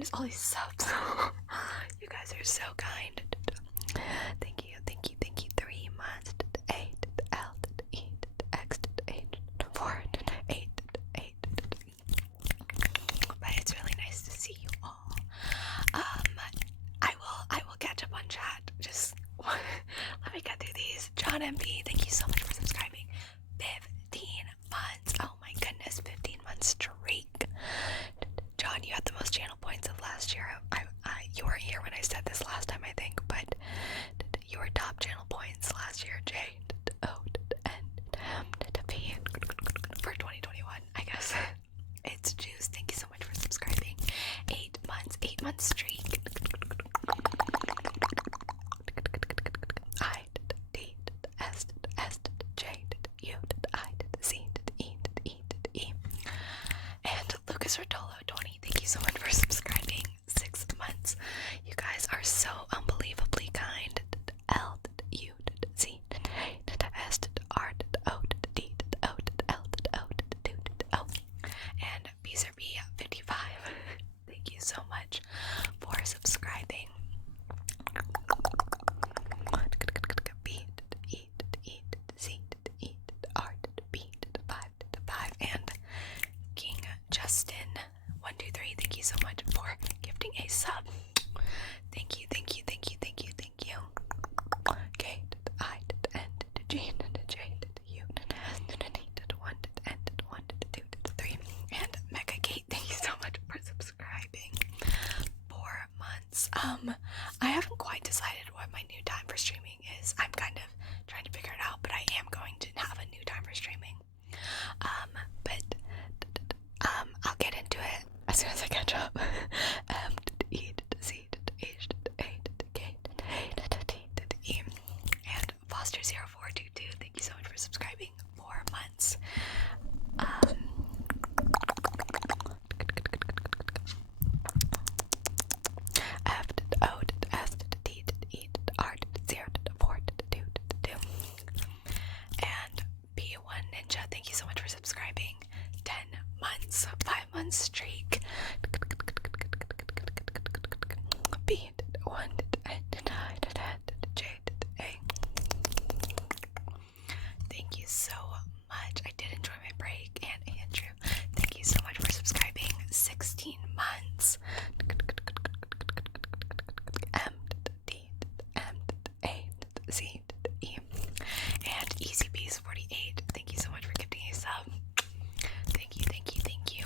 goodness, all these subs. You guys are so kind. Thank you, thank you, thank you. 3 months, 8, L, E, X, 8, 4, 8, 8. But it's really nice to see you all. I will catch up on chat. Just let me get through these. John MB, thank you so much for subscribing. 15 months. Oh my goodness, 15 months streak. John, you had the most channel points of last year. You weren't here when I said this last time, I think, but you were top channel points last year, J. O and P for 2021, I guess. It's Juice. Thank you so much for subscribing. 8 months, 8 months streak. I D S S J U I C E E. And Lucas Rotolo 20, thank you so much for subscribing. 6 months. You guys are so unbelievably kind. L U C S R O D O L O O. And BZB 55. Thank you so much for subscribing. B E E C E R B 5 and King Justin 123. Thank you so much for gifting a sub. Thank you, thank you, thank you, thank you, thank you. K I N G J U 1 and 1 2 3 and Mega Kate. Thank you so much for subscribing. 4 months. I haven't quite decided what my new time for streaming is. I'm kind of trying to figure it out, but I am going to have a new time for streaming. But I'll get into it as soon as I catch up. E C H A K E and Foster0422. Thank you so much for subscribing. 4 months. F O S D E R 0 4 2 2 and P1 Ninja. Thank you so much for subscribing. 10 months, 5 months streak. B 1 J A. Thank you so much. I did enjoy my break. And Andrew, thank you so much for subscribing. 16 months. M D M A Z E and EasyBees 48. Thank you so much for gifting a sub. Thank you, thank you, thank you.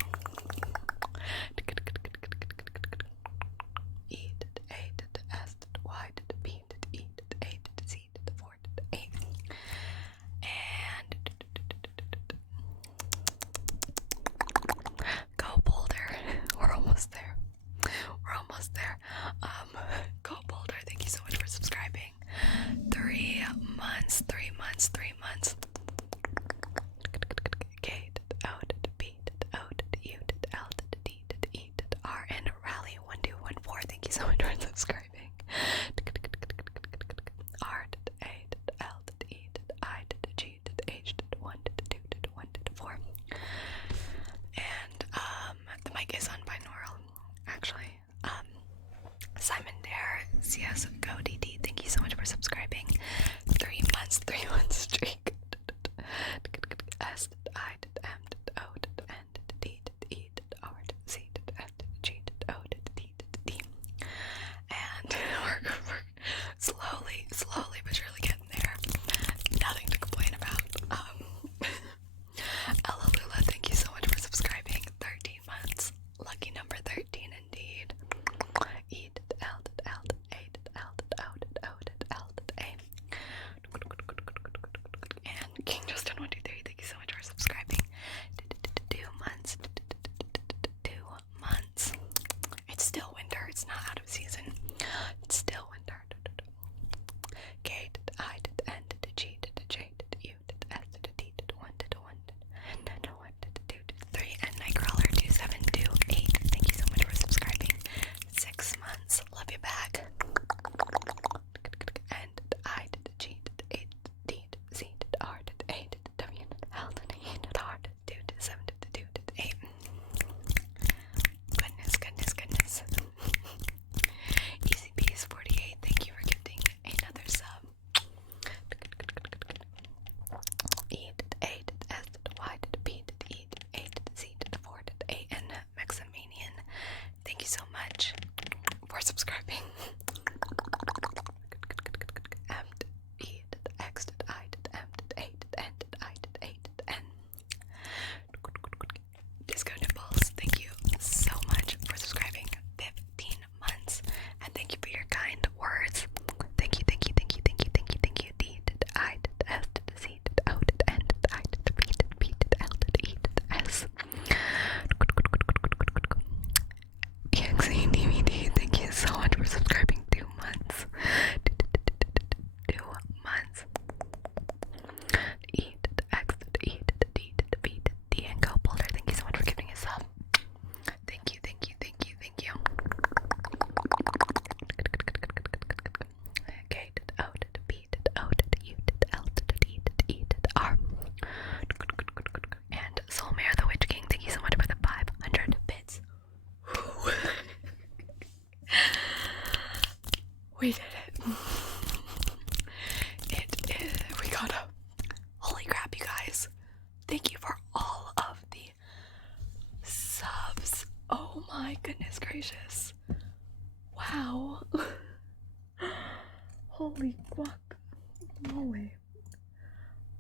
E A S Y B E A Z 4 8 and go Boulder. We're almost there. We're almost there. Go Boulder. Thank you so much for subscribing. 3 months. 3 months. 3 months. K O B O U L D E R and Rally 1214. Thank you so much for subscribing. R A L E I G H 1 2 1 4 and the mic is on binaural actually. Simon Dare CS Go DD, thank you so much for subscribing. 3 months, 3 months streak. S I M O N D E R C F G O D D and we're slowly but surely getting there. Nothing to complain about. Ella Lula, thank you so much for subscribing. 13 months. Lucky number 13 indeed. E L L A L O O L A and King Justin 123, thank you so much for subscribing. 2 months. 2 months. It's still winter. It's not out of season. It's still winter. K I N G J U S D 1 2 3 and Nightcrawler 2728. Thank you so much for subscribing. 6 months. Love you back. And I G H D Z R A We did it. We got up. Holy crap, you guys. Thank you for all of the subs. Oh my goodness gracious. Wow. Holy guacamole.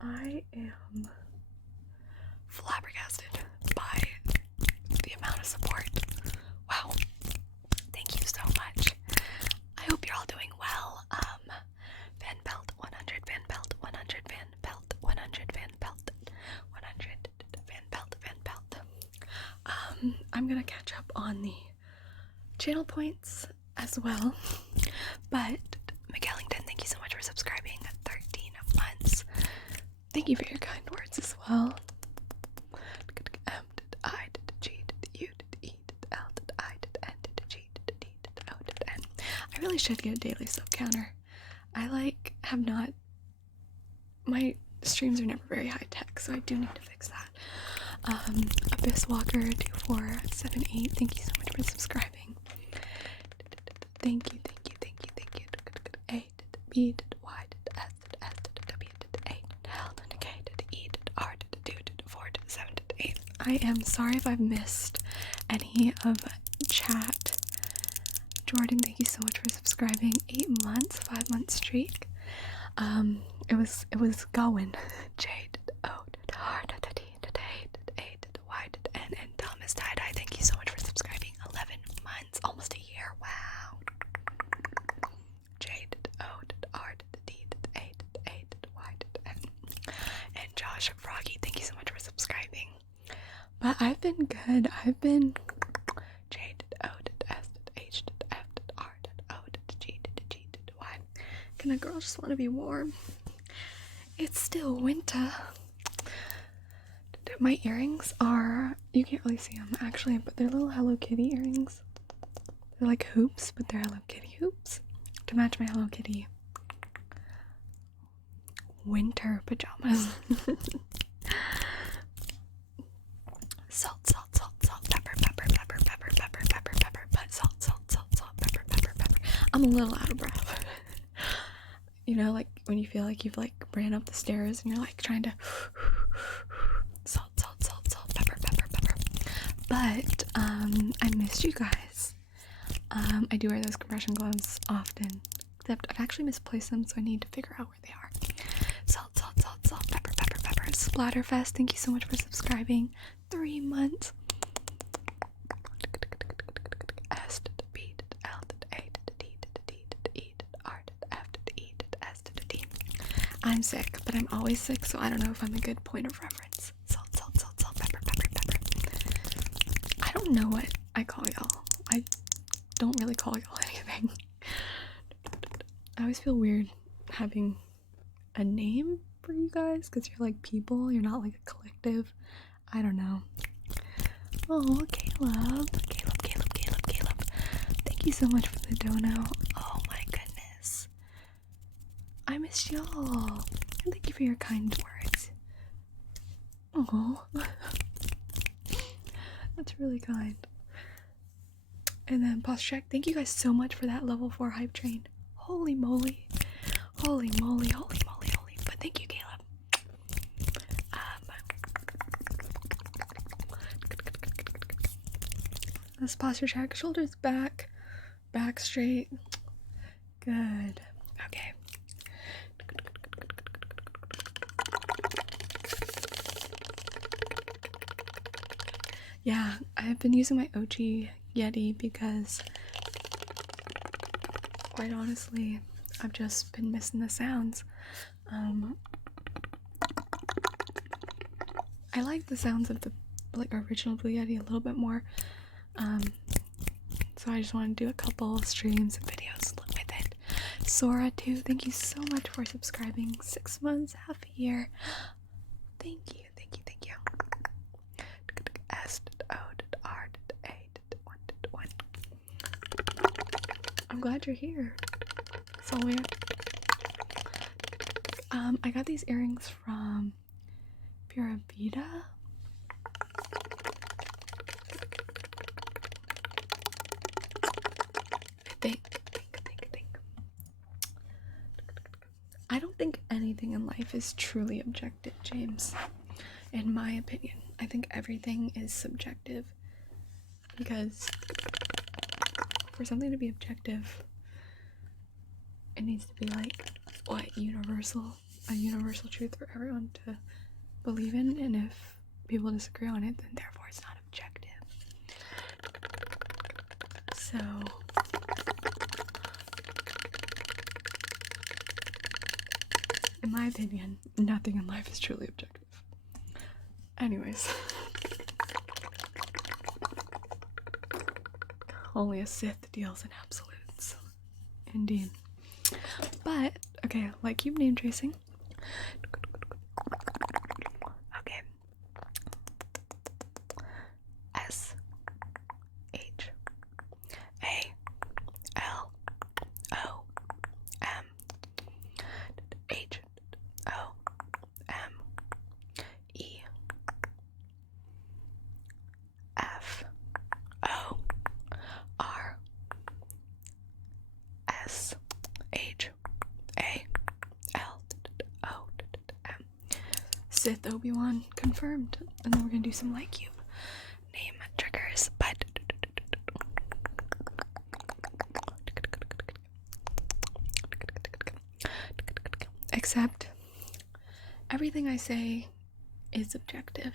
I am flabbergasted by the amount of support. Wow. Thank you so much. I hope you're all doing well. Van Pelt 100, Van Pelt 100, Van Pelt 100, Van Pelt 100, Van Pelt, Van Pelt. I'm gonna catch up on the channel points as well. But McEllington, thank you so much for subscribing. 13 months. Thank you for your kind words as well. I really should get a daily sub counter. My streams are never very high tech, so I do need to fix that. Abyss Walker 2478, thank you so much for subscribing. Thank you. A B Y S S W A L K E R 2 4 7 8. I am sorry if I've missed any of chat. Jordan, thank you so much for subscribing. 8 months, 5-month streak. It was going. Jade O R T A Y N and Thomas Tie Dye, thank you so much for subscribing. 11 months, almost a year. Wow. Jade O R T A Y N and Josh Froggy, thank you so much for subscribing. But I've been good. I've been Jade O S H F R O G G Y. Can a girl just want to be warm? It's still winter. My earrings are, you can't really see them actually, but they're little Hello Kitty earrings. They're like hoops, but they're Hello Kitty hoops to match my Hello Kitty winter pajamas. Salt, pepper, but salt, pepper. I'm a little out of breath. You know, like when you feel like you've like ran up the stairs and you're like trying to salt, pepper. But I missed you guys. I do wear those compression gloves often, except I've actually misplaced them, so I need to figure out where they are. Salt, pepper. Splatterfest, thank you so much for subscribing. 3 months. I'm sick, but I'm always sick, so I don't know if I'm a good point of reference. Salt, pepper. I don't know what I call y'all. I don't really call y'all anything. I always feel weird having a name for you guys, because you're like people, you're not like a collective. I don't know. Oh, Caleb. Thank you so much for the dono. Oh my goodness. I miss y'all. And thank you for your kind words. Oh. That's really kind. And then Posture Check, thank you guys so much for that level 4 hype train. Holy moly. But thank you, Caleb. This Posture Check, shoulders back straight. Good. Okay. Yeah, I've been using my OG Yeti because, quite honestly, I've just been missing the sounds. I like the sounds of the original Blue Yeti a little bit more. So I just want to do a couple streams and videos with it. Sora too, thank you so much for subscribing. 6 months, half a year. Thank you. I'm glad you're here. So weird. I got these earrings from Pura Vida. I think. in life is truly objective, James. In my opinion, I think everything is subjective, because for something to be objective, it needs to be like a universal truth for everyone to believe in, and if people disagree on it, then therefore it's not objective. So in my opinion, nothing in life is truly objective. Anyways, only a Sith deals in absolutes. Indeed. But, okay, like cube name tracing. Okay. S H A L O M H O M E F O R S H A L O M. Sith Obi-Wan confirmed. And then we're gonna do some like cube name triggers, but except everything I say is objective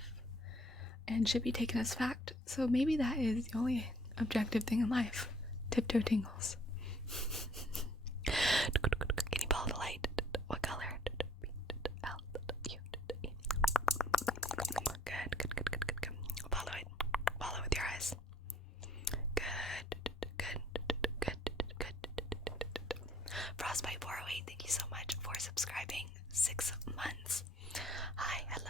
and should be taken as fact. So maybe that is the only objective thing in life. Tiptoe tingles. Can you follow the light? What color? Good. Follow it. Follow with your eyes. Good. Frostbite 408, thank you so much for subscribing. 6 months. Hi, hello.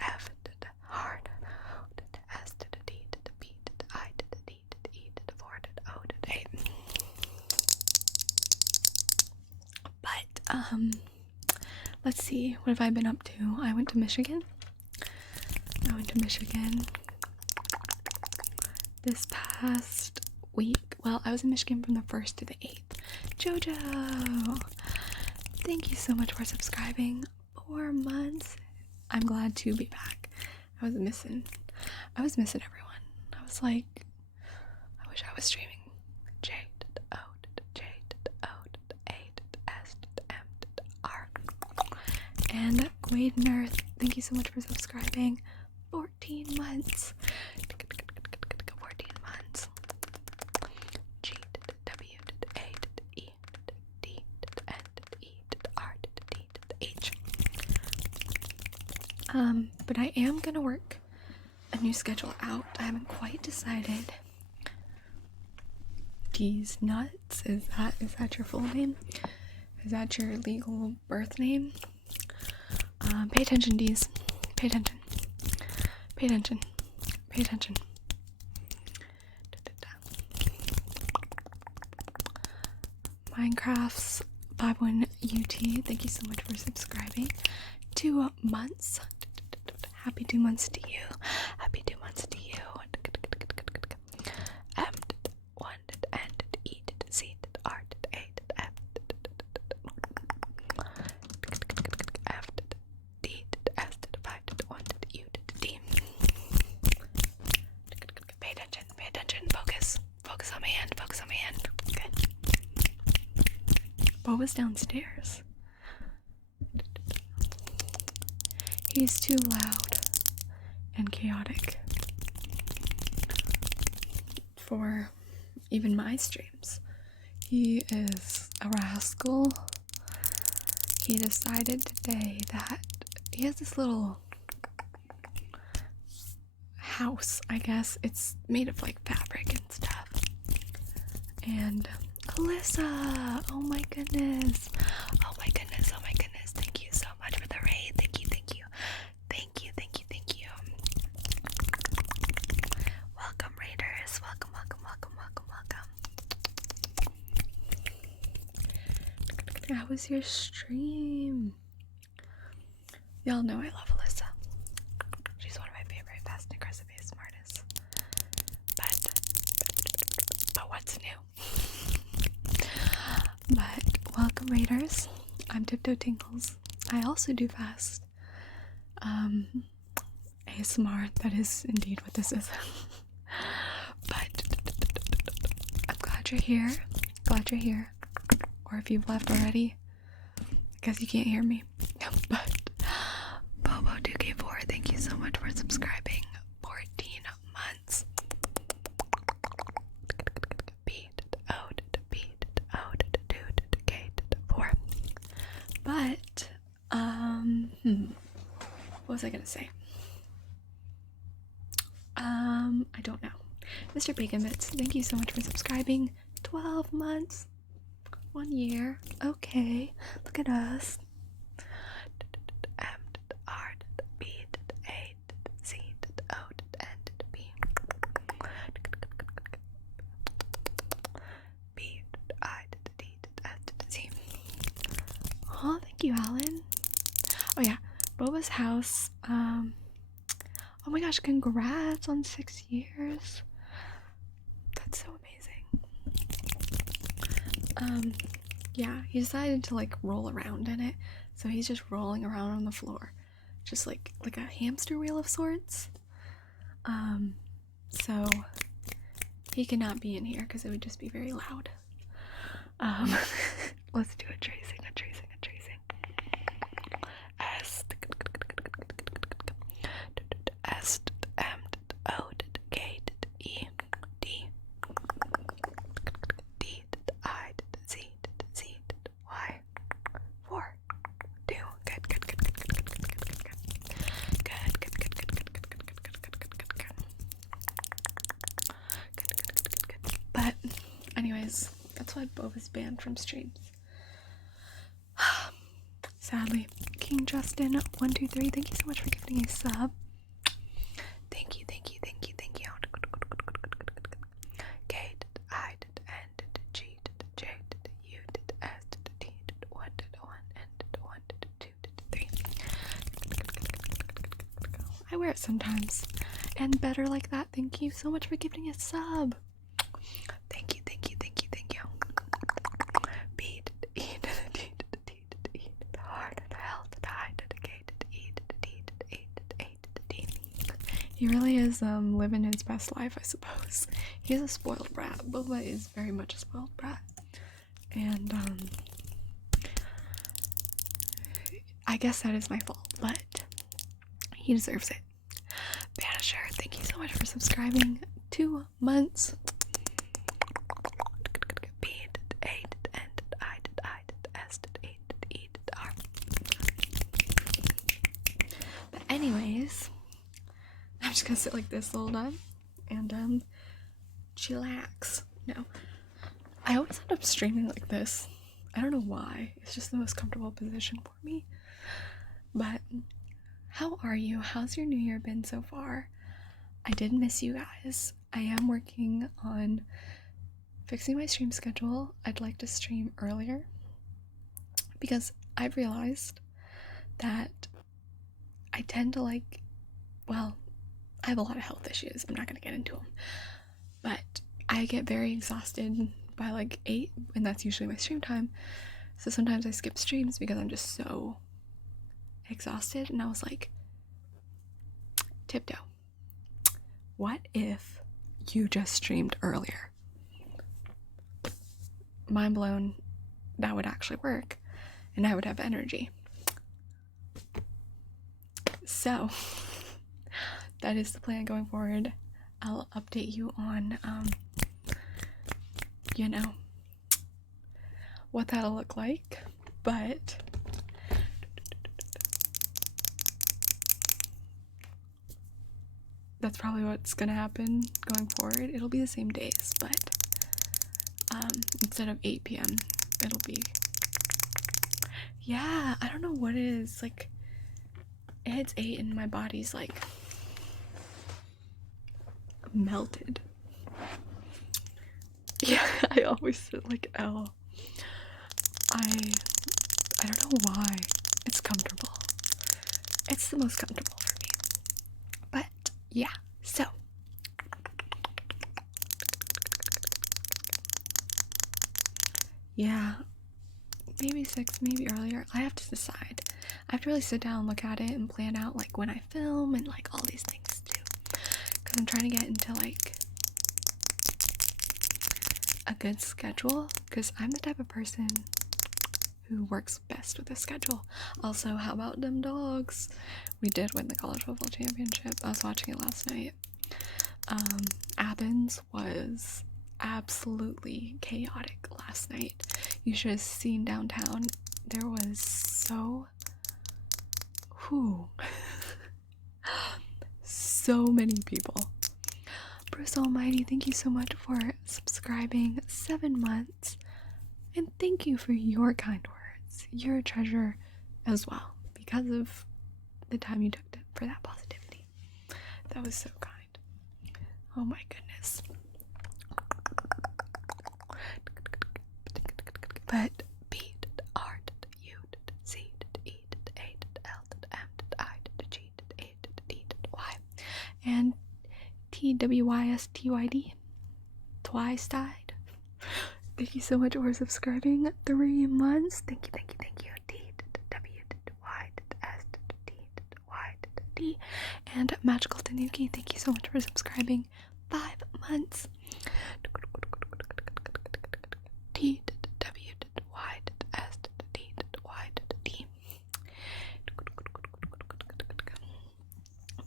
F to the heart, O to the S to the D to the B to the I to the D to the E to the 4 to the O to the A. But let's see, what have I been up to? I went to Michigan this past week. Well, I was in Michigan from the 1st to the 8th. Jojo, thank you so much for subscribing. 4 months. I'm glad to be back. I was missing everyone. I was like, I wish I was streaming. J to the O to the J to the O to the A to the S to the M to the R. And Wade Nurth, thank you so much for subscribing. 14 months. 14 months. G to the W to the A to the E to the D to the N to the E to the R to the D to the H. But I am gonna work a new schedule out. I haven't quite decided. D's nuts. Is that your full name? Is that your legal birth name? Pay attention, D's. Pay attention. Minecraft's 51 UT, thank you so much for subscribing. 2 months. Happy 2 months to you. Happy 2 months to you. M to the 1 to the N to the E to the C to the R to the A to the F to the D to the S to the 5 to the 1 to the U to the D. Pay attention, focus on my hand, Good. Boba's downstairs. He's too loud and chaotic for even my streams. He is a rascal. He decided today that he has this little house, I guess. It's made of like fabric and stuff. And Alyssa, oh my goodness. Thank you so much for the raid. Thank you. Welcome, raiders. Welcome. How was your stream? Y'all know I love Alyssa. She's one of my favorite fast and aggressive ASMR artists. But what's new? But welcome, raiders. I'm Tiptoe Tingles. I also do fast ASMR. That is indeed what this is. But I'm glad you're here. Glad you're here. Or if you've left already, I guess you can't hear me. But Bobo2K4, thank you so much for subscribing. 14 months. K4. But what was I gonna say? I don't know. Mr. Bacon Bits, thank you so much for subscribing. 12 months. 1 year. Okay. Look at us. Oh, thank you, Alan. Oh yeah, Boba's house. Oh my gosh, congrats on 6 years. That's so amazing. Yeah, he decided to like roll around in it, so he's just rolling around on the floor, just like a hamster wheel of sorts. So he cannot be in here because it would just be very loud. Let's do a tracing. S M O K E D D I Z Z Y 4 2 good. But anyways, that's why Boba's banned from streams. Sadly. King Justin 123, thank you so much for gifting a sub. Thank you. K I N G J U S T 1 1 2 3. I wear it sometimes. And better like that. Thank you so much for gifting a sub. Thank you. Beat, eat, the heart, the health, the high, dedicated, eat, He really is living his best life, I suppose. He's a spoiled brat. Boba is very much a spoiled brat. And I guess that is my fault, but he deserves it. Banisher, thank you so much for subscribing. 2 months. But anyways, I'm just gonna sit like this the whole time and chillax. No, I always end up streaming like this. I don't know why. It's just the most comfortable position for me. But how are you? How's your new year been so far? I did miss you guys. I am working on fixing my stream schedule. I'd like to stream earlier because I've realized that I tend to I have a lot of health issues. I'm not going to get into them, but I get very exhausted by like 8, and that's usually my stream time. So sometimes I skip streams because I'm just so exhausted. And I was like, Tiptoe, what if you just streamed earlier? Mind blown. That would actually work, and I would have energy. So that is the plan going forward. I'll update you on what that'll look like, but that's probably what's gonna happen going forward. It'll be the same days, but instead of 8 p.m. it'll be, yeah, I don't know what it is, like it hits 8 and my body's like melted. Yeah, I always sit like L. I don't know why. It's comfortable. It's the most comfortable for me. But yeah, so yeah, maybe 6, maybe earlier. I have to decide. I have to really sit down and look at it and plan out like when I film and like all these things too. Because I'm trying to get into like a good schedule, because I'm the type of person who works best with a schedule. Also, how about them dogs? We did win the college football championship. I was watching it last night. Athens was absolutely chaotic last night. You should have seen downtown. There was so many people. Bruce Almighty, thank you so much for subscribing 7 months, and thank you for your kind words. You're a treasure as well because of the time you took for that positivity. That was so kind. Oh my goodness. But B R U C E A L M I G A D Y and TWYSTYD twice died. Thank you so much for subscribing 3 months. Thank you. TWYSTD and Magical Tanuki, thank you so much for subscribing 5 months.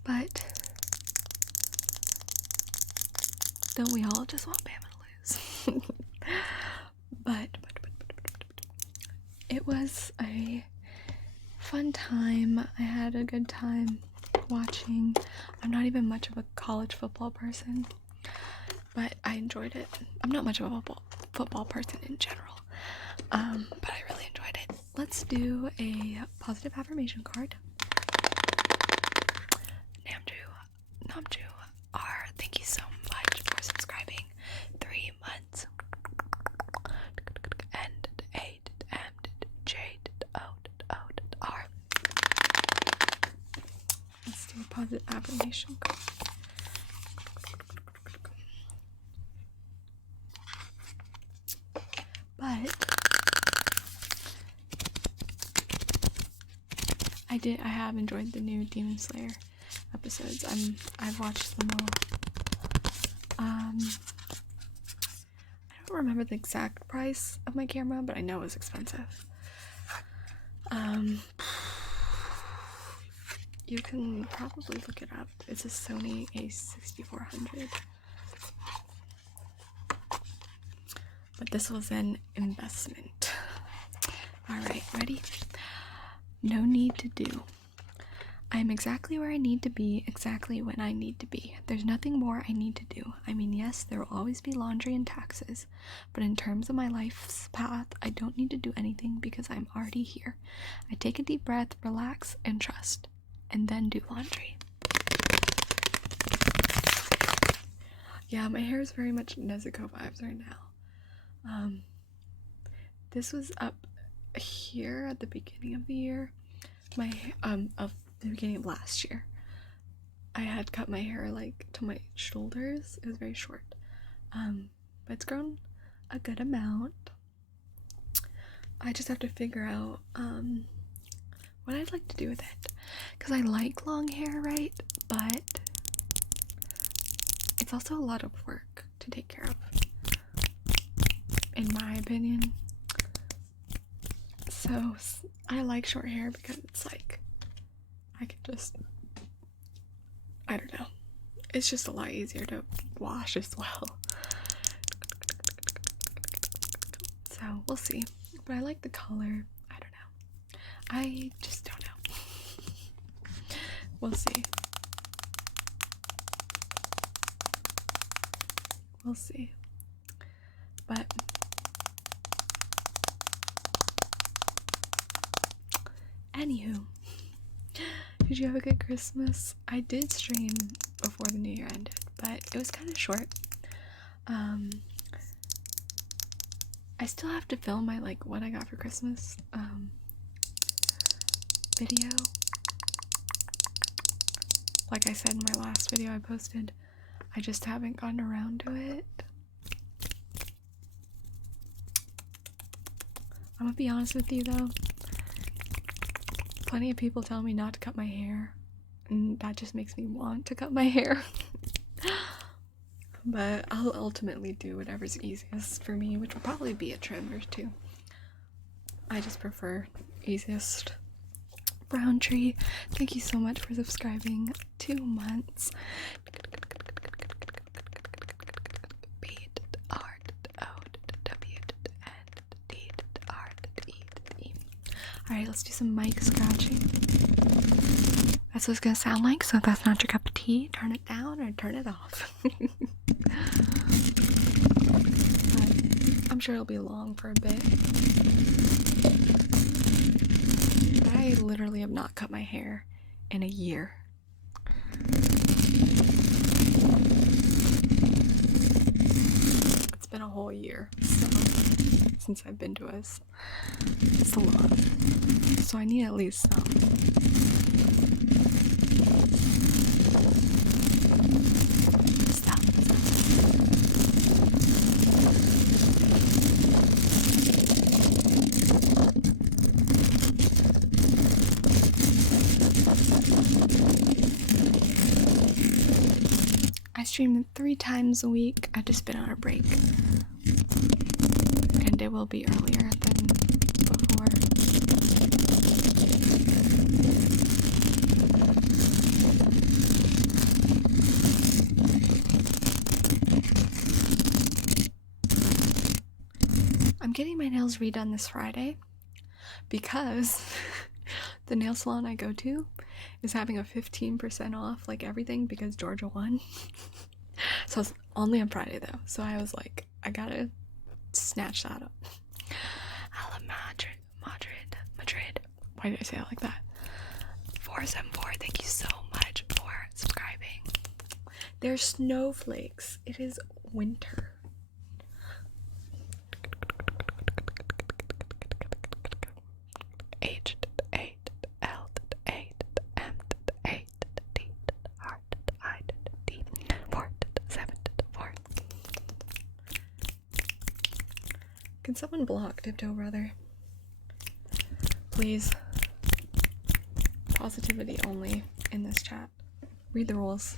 But don't we all just want Bama to lose? but it was a fun time. I had a good time watching. I'm not even much of a college football person, but I enjoyed it. I'm not much of a football person in general, but I really enjoyed it. Let's do a positive affirmation card. Namju R, thank you so much for subscribing 3 months. And A M J O R. Let's do a positive affirmation card. But I have enjoyed the new Demon Slayer episodes. I've watched them all. I don't remember the exact price of my camera, but I know it was expensive. You can probably look it up. It's a Sony A6400. But this was an investment. Alright, ready? No need to do. I am exactly where I need to be, exactly when I need to be. There's nothing more I need to do. I mean, yes, there will always be laundry and taxes, but in terms of my life's path, I don't need to do anything because I'm already here. I take a deep breath, relax, and trust, and then do laundry. Yeah, my hair is very much Nezuko vibes right now. This was up here at the beginning of the year. Of the beginning of last year. I had cut my hair like to my shoulders. It was very short. But it's grown a good amount. I just have to figure out what I'd like to do with it. Because I like long hair, right? But it's also a lot of work to take care of, in my opinion. So I like short hair because it's like I can just, I don't know, it's just a lot easier to wash as well. So we'll see. But I like the color. I don't know. I just don't know. We'll see. We'll see. But anywho, did you have a good Christmas? I did stream before the new year ended, but it was kind of short. I still have to film my like what I got for Christmas video. Like I said in my last video I posted, I just haven't gotten around to it. I I'm gonna be honest with you though. Plenty of people tell me not to cut my hair, and that just makes me want to cut my hair. But I'll ultimately do whatever's easiest for me, which will probably be a trim or two. I just prefer easiest. Brown Tree, thank you so much for subscribing. 2 months. Alright, let's do some mic scratching. That's what it's gonna sound like, so if that's not your cup of tea, turn it down or turn it off. I'm sure it'll be long for a bit. But I literally have not cut my hair in a year. It's been a whole year since I've been to a salon. So I need at least some. Stop. I stream 3 times a week. I've just been on a break. And it will be earlier than before. I'm getting my nails redone this Friday because the nail salon I go to is having a 15% off like everything because Georgia won. So it's only on Friday though. So I was like, I gotta snatch that up. Madrid. Why did I say it like that? 474, thank you so much for subscribing. They're snowflakes. It is winter. Can someone block Tiptoe Brother? Please. Positivity only in this chat. Read the rules.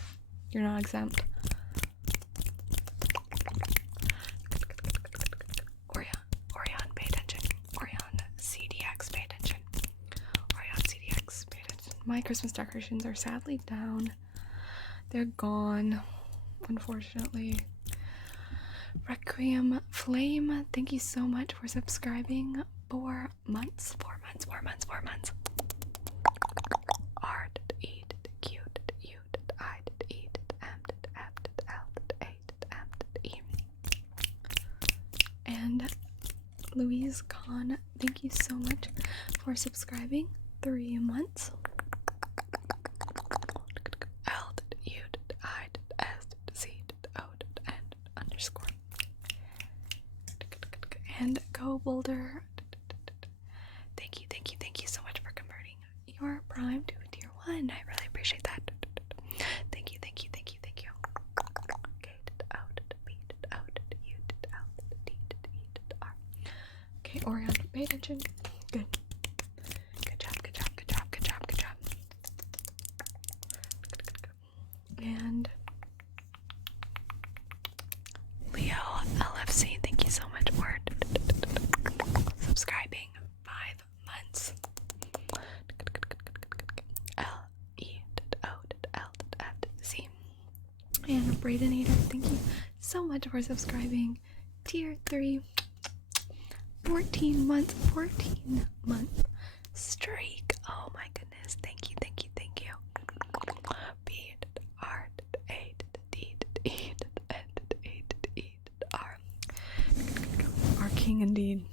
You're not exempt. Orion, pay attention. Orion, CDX, pay attention. Orion, CDX, pay attention. My Christmas decorations are sadly down. They're gone, unfortunately. Requiem Flame, thank you so much for subscribing. 4 months. Art, eat, cute, cute, I, eat, amped, apt, alt, eight, amped, e. And Louise Khan, thank you so much for subscribing. 3 months. Alt, u, I, s, c, o, and underscore. And Go Boulder, thank you so much for converting your Prime to a tier 1. I really appreciate that. Thank you. Okay, Orion, pay attention. Good job. And Leo LFC, thank you so much for subscribing. 5 months. L-E-O-L-F-C. And Bradenator, thank you so much for subscribing. Tier 3. 14 month streak. Oh my goodness. Thank you. Beat art 8 R. Our king indeed.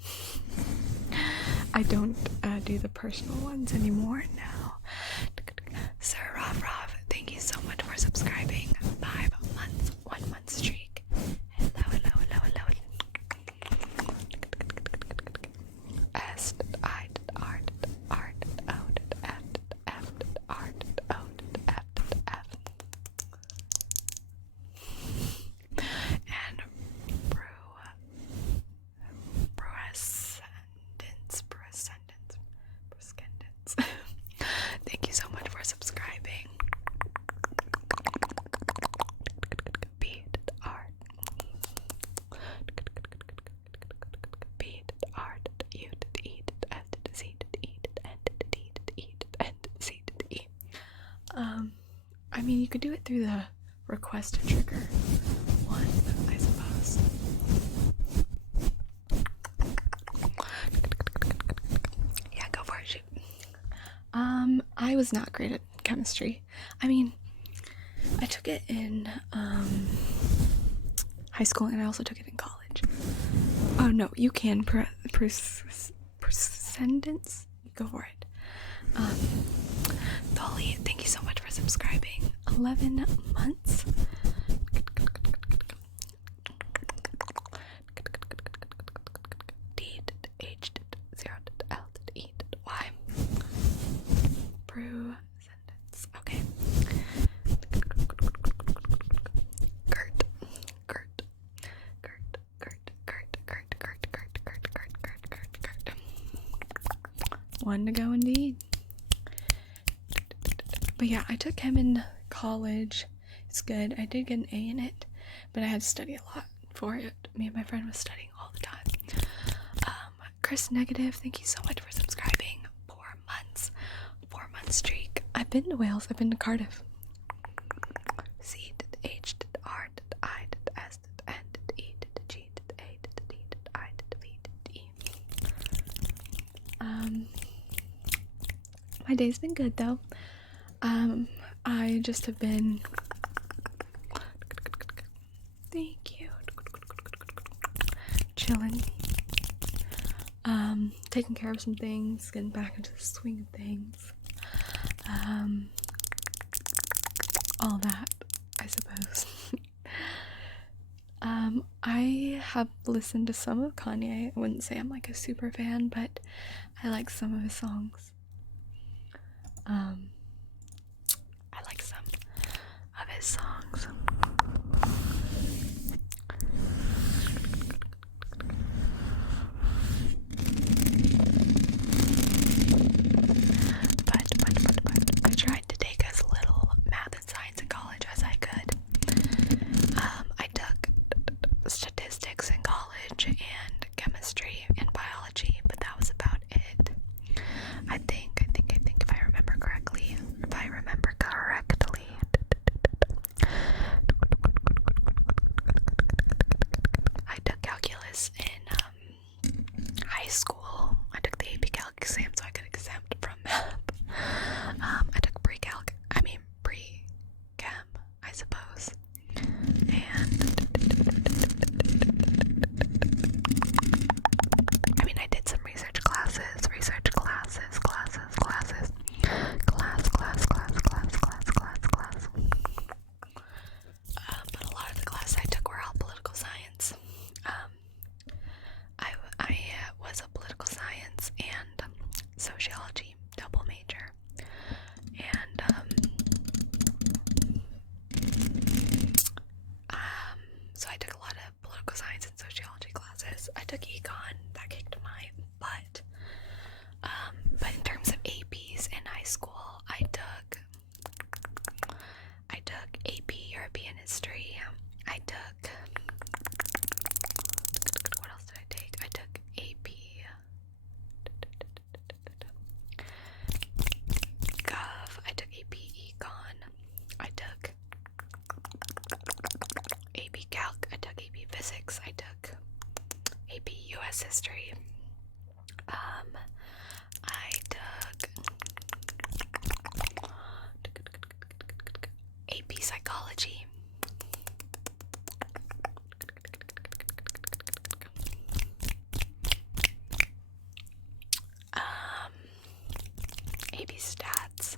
I don't do the personal ones anymore now. Sir Rav, thank you so much for subscribing. 5 months, 1 month streak. Hello. S I art O F art O F. And Brew Ascendance. I mean, you could do it through the request a trigger one, I suppose. Yeah, go for it, shoot. I was not great at chemistry. I mean, I took it in high school and I also took it in college. Oh no, you can percendance. Go for it. Dolly, thank you so much for subscribing. 11 months. D H 0 L E Y. Brew sentence. Okay. Gert. One to go indeed. But yeah, I took chem in college. It's good. I did get an A in it, but I had to study a lot for it. Me and my friend was studying all the time. Chris Negative, thank you so much for subscribing. 4 months. 4-month streak. I've been to Wales. I've been to Cardiff. C H R I S N E G A D I V E. My day's been good though. I just have been, thank you, chilling, taking care of some things, getting back into the swing of things, all that, I suppose. I have listened to some of Kanye. I wouldn't say I'm like a super fan, but I like some of his songs. I like some of his songs. But I tried to take as little math and science in college as I could. I took statistics in college and chemistry and biology, but that was about it. I think if I remember correctly, I took calculus in high school. I took the AP Calc exam so I could exempt from math. I took pre-chem, I suppose. And I mean, I did some research classes. But a lot of the classes I took were all political science. I was a political science and sociology double major. And so I took a lot of political science and sociology classes. I took econ, that kicked my butt. But in terms of APs in high school, I took AP European History. I took, what else did I take? I took AP Gov. I took AP Econ. I took AP Calc. I took AP Physics. I took AP US History. I took AP Psychology. AP Stats,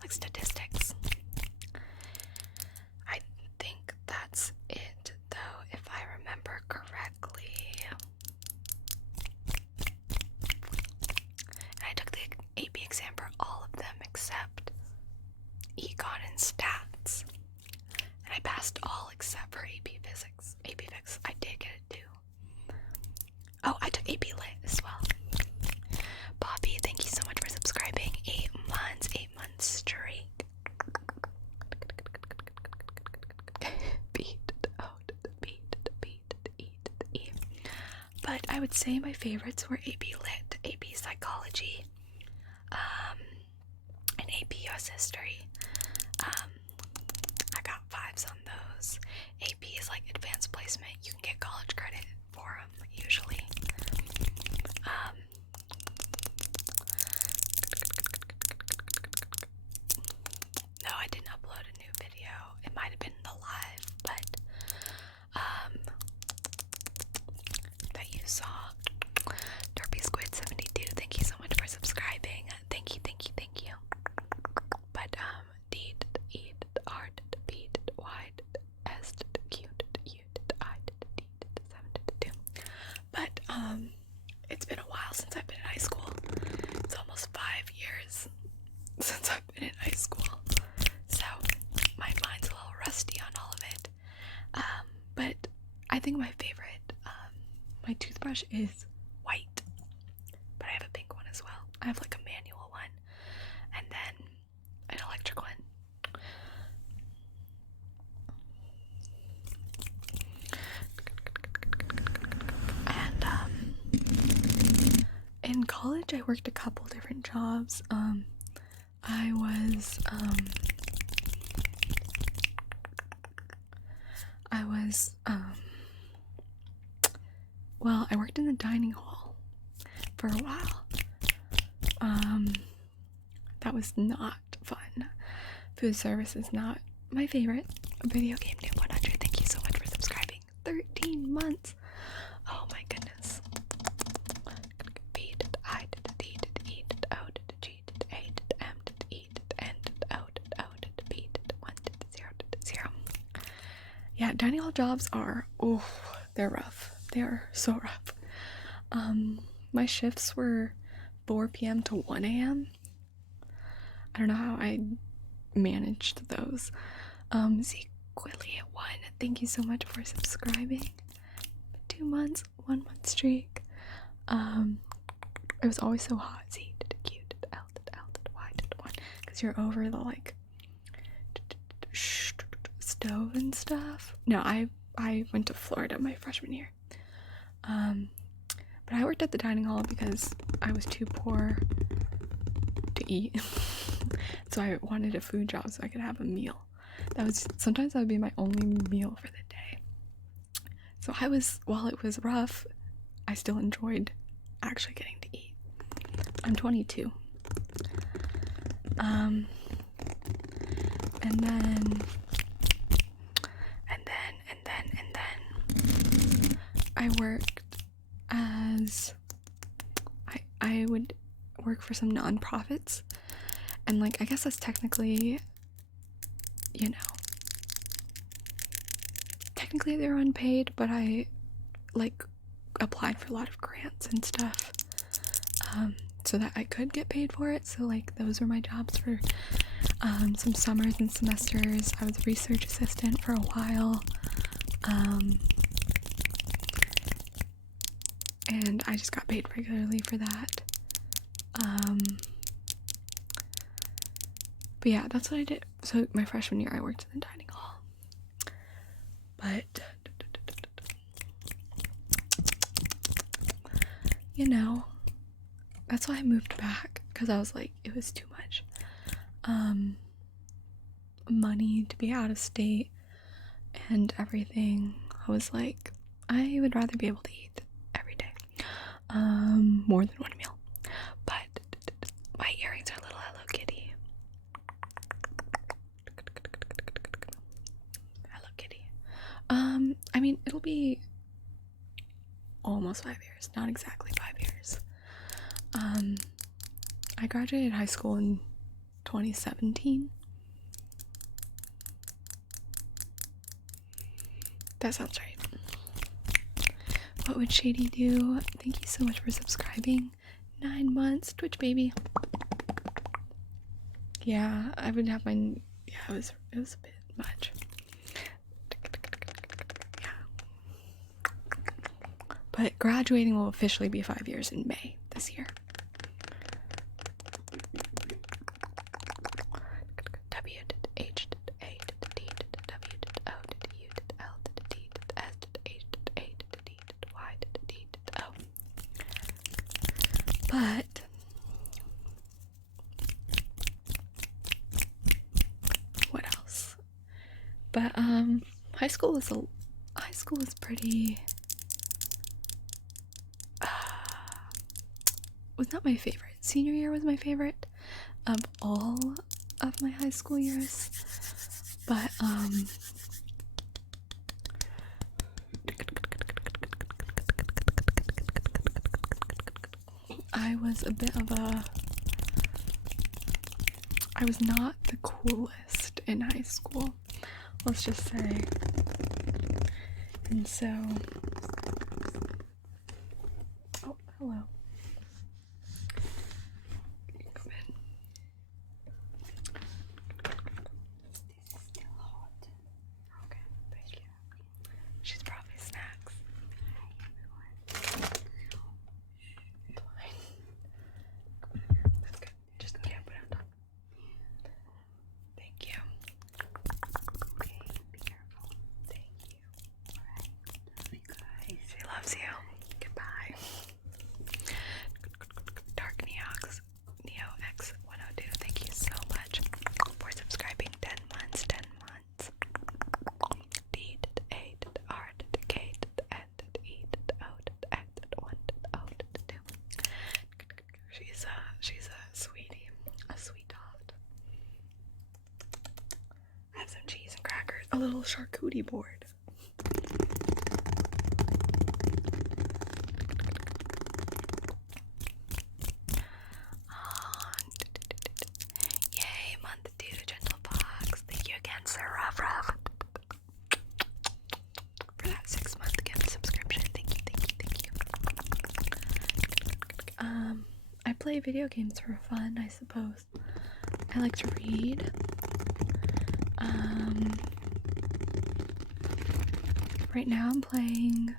like statistics. I think that's it, though, if I remember correctly. And I took the AP exam for all of them except Econ and Stats. And I passed all except for AP Physics. AP Physics, I did get it too. Oh, I took AP Lit as well. Bobby, thank you so much for subscribing. 8 months straight. But I would say my favorites were AP Lit, AP Psychology, and AP US History. I got 5s on those. AP is like advanced placement. You can get college credit for them usually. No, I didn't upload a new video. It might have been the live, but that you saw. Derpy Squid 72, thank you so much for subscribing. Thank you, thank you, thank you. But deed, eat, art, beat, wide, est, cute, cute, I, deed, 7, 2. But it's been a while since I've been in high school. It's almost 5 years since I've been in high school. So my mind's a little rusty on all of it. But I think my favorite, my toothbrush is white. But I have a pink one as well. I have like a manual one and then an electric one. And in college I worked a couple different jobs. I worked in the dining hall for a while. That was not fun. Food service is not my favorite. Video game Noob 100, thank you so much for subscribing. 13 months. Oh my goodness. Yeah, dining hall jobs are, they're rough. They are so rough. My shifts were 4 p.m. to 1 a.m. I don't know how I managed those. Quilly at 1, thank you so much for subscribing. 2 months, 1 month streak. It was always so hot. Z, cute, L, Y, 1, because you're over the like stove and stuff. No, I went to Florida my freshman year. But I worked at the dining hall because I was too poor to eat. So I wanted a food job so I could have a meal. Sometimes that would be my only meal for the day. So while it was rough, I still enjoyed actually getting to eat. I'm 22. And then I worked I would work for some nonprofits, and like I guess that's technically, technically they're unpaid, but I like applied for a lot of grants and stuff so that I could get paid for it. So like those were my jobs for some summers and semesters. I was a research assistant for a while, and I just got paid regularly for that. But yeah, that's what I did. So my freshman year I worked in the dining hall. But that's why I moved back, because I was like, it was too much money to be out of state and everything. I was like, I would rather be able to eat every day, more than one meal. But my earrings are little Hello Kitty. Hello Kitty. I mean, it'll be almost 5 years, not exactly 5 years. I graduated high school in 2017. That sounds right. What would Shady do? Thank you so much for subscribing. 9 months, Twitch baby. Yeah, I would have it was a bit much. Yeah. But graduating will officially be 5 years in May this year. But But high school was pretty was not my favorite. Senior year was my favorite of all of my high school years. But I was not the coolest in high school, let's just say. And so, oh, hello. Come in. This is still hot. Okay, thank you. She's probably snacks. Fine. That's good. Just can't put it on top. Thank you. Okay, be careful. Thank you. Alright. Love you guys. She loves you. Goodbye. Dark Neo X102. Thank you so much for subscribing. 10 months, 10 months. D to A to R to K to N to E to O to X to 1 to O to 2. She's a sweetie, a sweetheart. Have some cheese and crackers, a little charcuterie board. Yay, month 2, Gentle Fox. Thank you again, Sir Ruff Ruff, for that 6-month gift subscription. Thank you. I play video games for fun, I suppose. I like to read. Right now I'm playing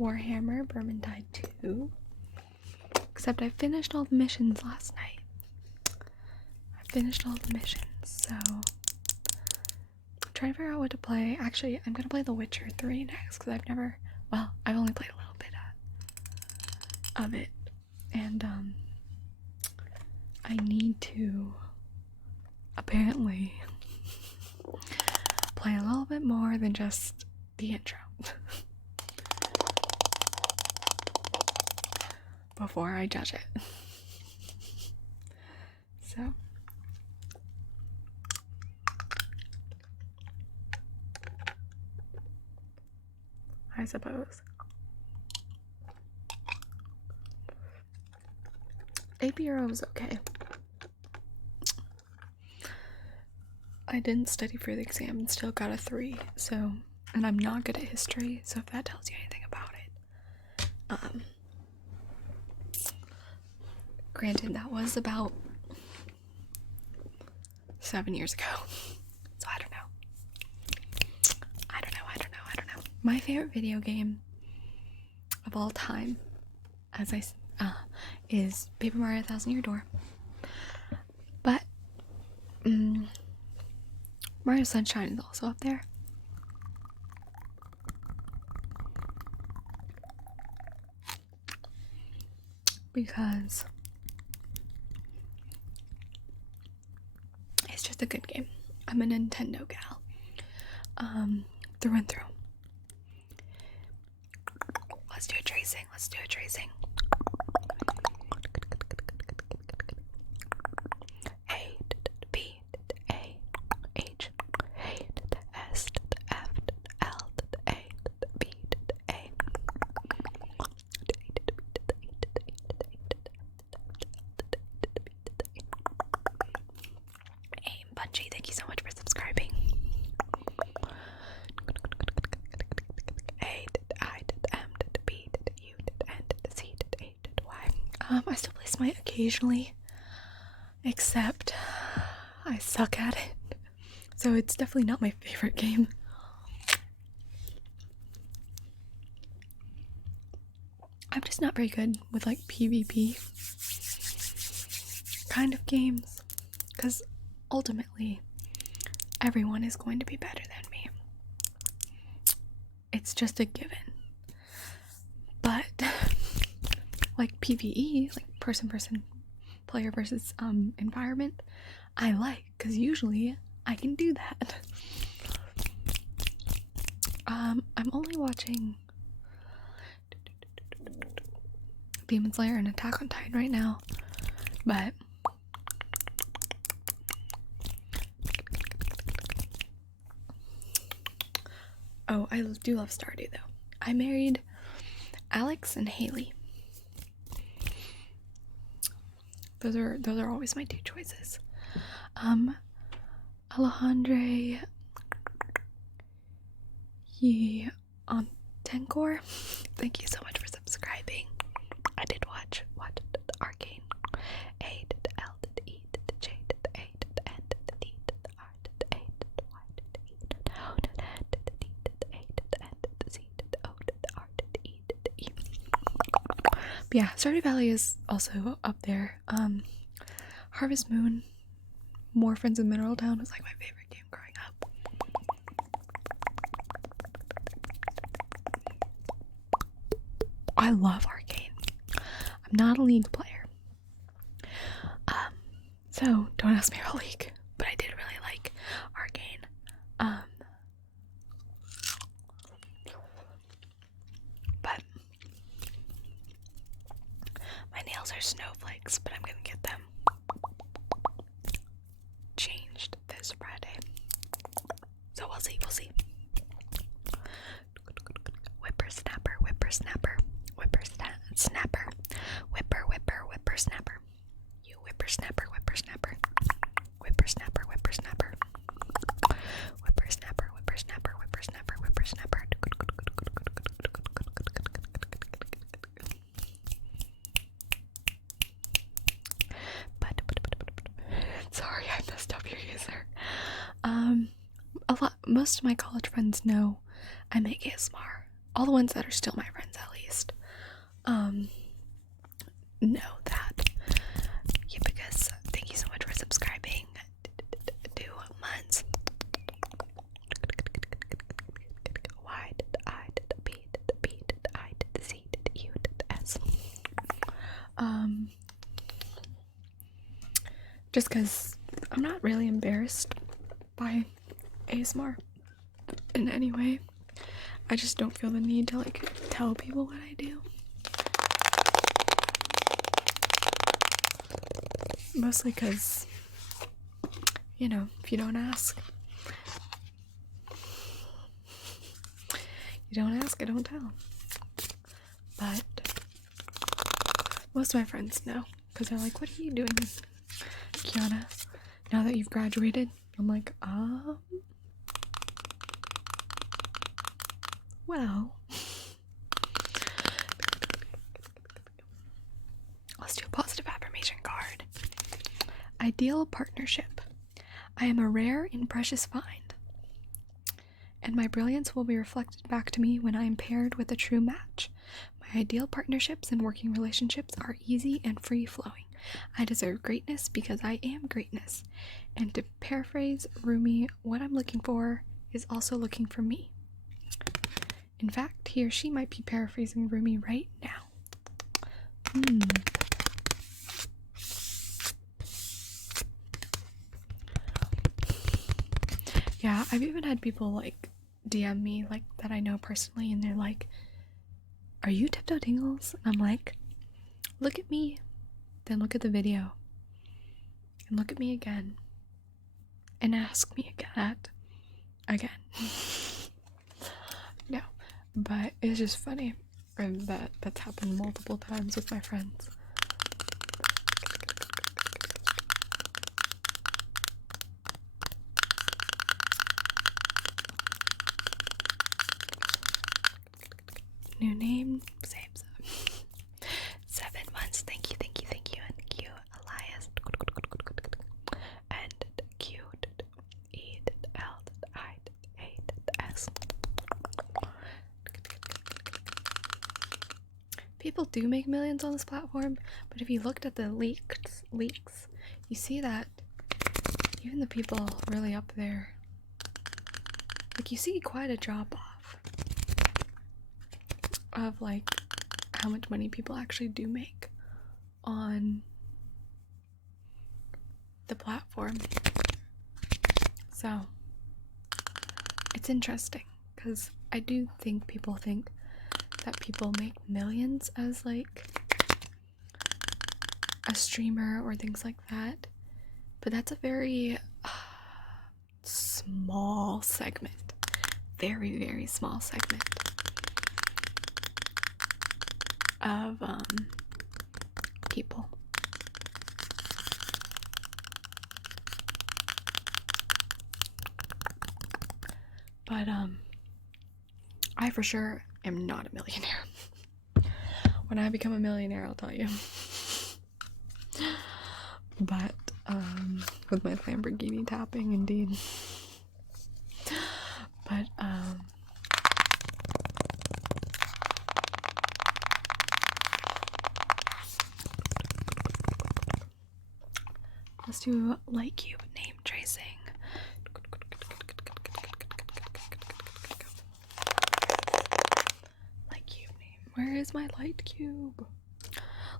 Warhammer Vermintide 2. Except I finished all the missions last night. So I'm trying to figure out what to play. Actually, I'm gonna play The Witcher 3 next, because I've only played a little bit of it. And I need to apparently play a little bit more than just the intro before I judge it. So I suppose 8 euro was okay. I didn't study for the exam and still got a 3, so, and I'm not good at history, so if that tells you anything about it. Granted, that was about 7 years ago, so I don't know. My favorite video game of all time, is Paper Mario Thousand Year Door. But Mario Sunshine is also up there. Because it's just a good game. I'm a Nintendo gal. Through and through. Let's do a tracing. A to B to A H A to S to F to L to A to B to A. Aim Punchy, thank you so much for subscribing. A to I to M to B to U to N to C to A to Y. I still play Smite occasionally, except I suck at it, so it's definitely not my favorite game. I'm just not very good with like PvP kind of games, because ultimately everyone is going to be better than me. It's just a given. But like PvE, like person player versus environment, I like, because usually I can do that. I'm only watching Demon Slayer and Attack on Titan right now, but oh, I do love Stardew though. I married Alex and Haley. Those are always my two choices. Alejandre Tencor, thank you so much for subscribing. I did watch Arcane. A did L did E did J did A did N did D did R did A did Y did E did O did N did D did A did N did Z did O did R did E did E. But yeah, Stardew Valley is also up there. Harvest Moon, More Friends in Mineral Town was like my favorite game growing up. I love Arcane. I'm not a League player. So don't ask me about League, but I did really like Arcane. But my nails are snowflakes, but I'm gonna get them changed this Friday. So we'll see. Whippersnapper, whippersnapper, whippersnapper, whippersnapper. You whippersnapper, whippersnapper, whippersnapper, whippersnapper, whippersnapper, whippersnapper, whippersnapper, whippersnapper. But sorry, I messed up your user. Most of my college friends know I make ASMR. All the ones that are still my friends, at least, know that. Yeah, because thank you so much for subscribing. 2 months. Y did I did B did B did I did Z did U did S. Just because I'm not really embarrassed by ASMR in any way. I just don't feel the need to like tell people what I do. Mostly because, you know, if you don't ask, I don't tell. But most of my friends know, because they're like, what are you doing, Kiana, now that you've graduated? I'm like, well, let's do a positive affirmation card. Ideal partnership. I am a rare and precious find, and my brilliance will be reflected back to me when I am paired with a true match. My ideal partnerships and working relationships are easy and free-flowing. I deserve greatness because I am greatness. And to paraphrase Rumi, what I'm looking for is also looking for me. In fact, he or she might be paraphrasing Rumi right now. Yeah, I've even had people like DM me like that I know personally, and they're like, are you Tiptoe Tingles? And I'm like, look at me, then look at the video, and look at me again, and ask me again. No, but it's just funny that that's happened multiple times with my friends. New name, same. 7 months. Thank you. And Q, Elias. And Q, E, L, I, A, S. People do make millions on this platform, but if you looked at the leaks, you see that even the people really up there, like, you see quite a drop off of like how much money people actually do make on the platform. So it's interesting because I do think people think that people make millions as like a streamer or things like that, but that's a very small segment, very, very small segment of people. But I for sure am not a millionaire. When I become a millionaire, I'll tell you. But with my Lamborghini tapping, indeed. But let's do light cube name tracing. Light cube name. Where is my light cube?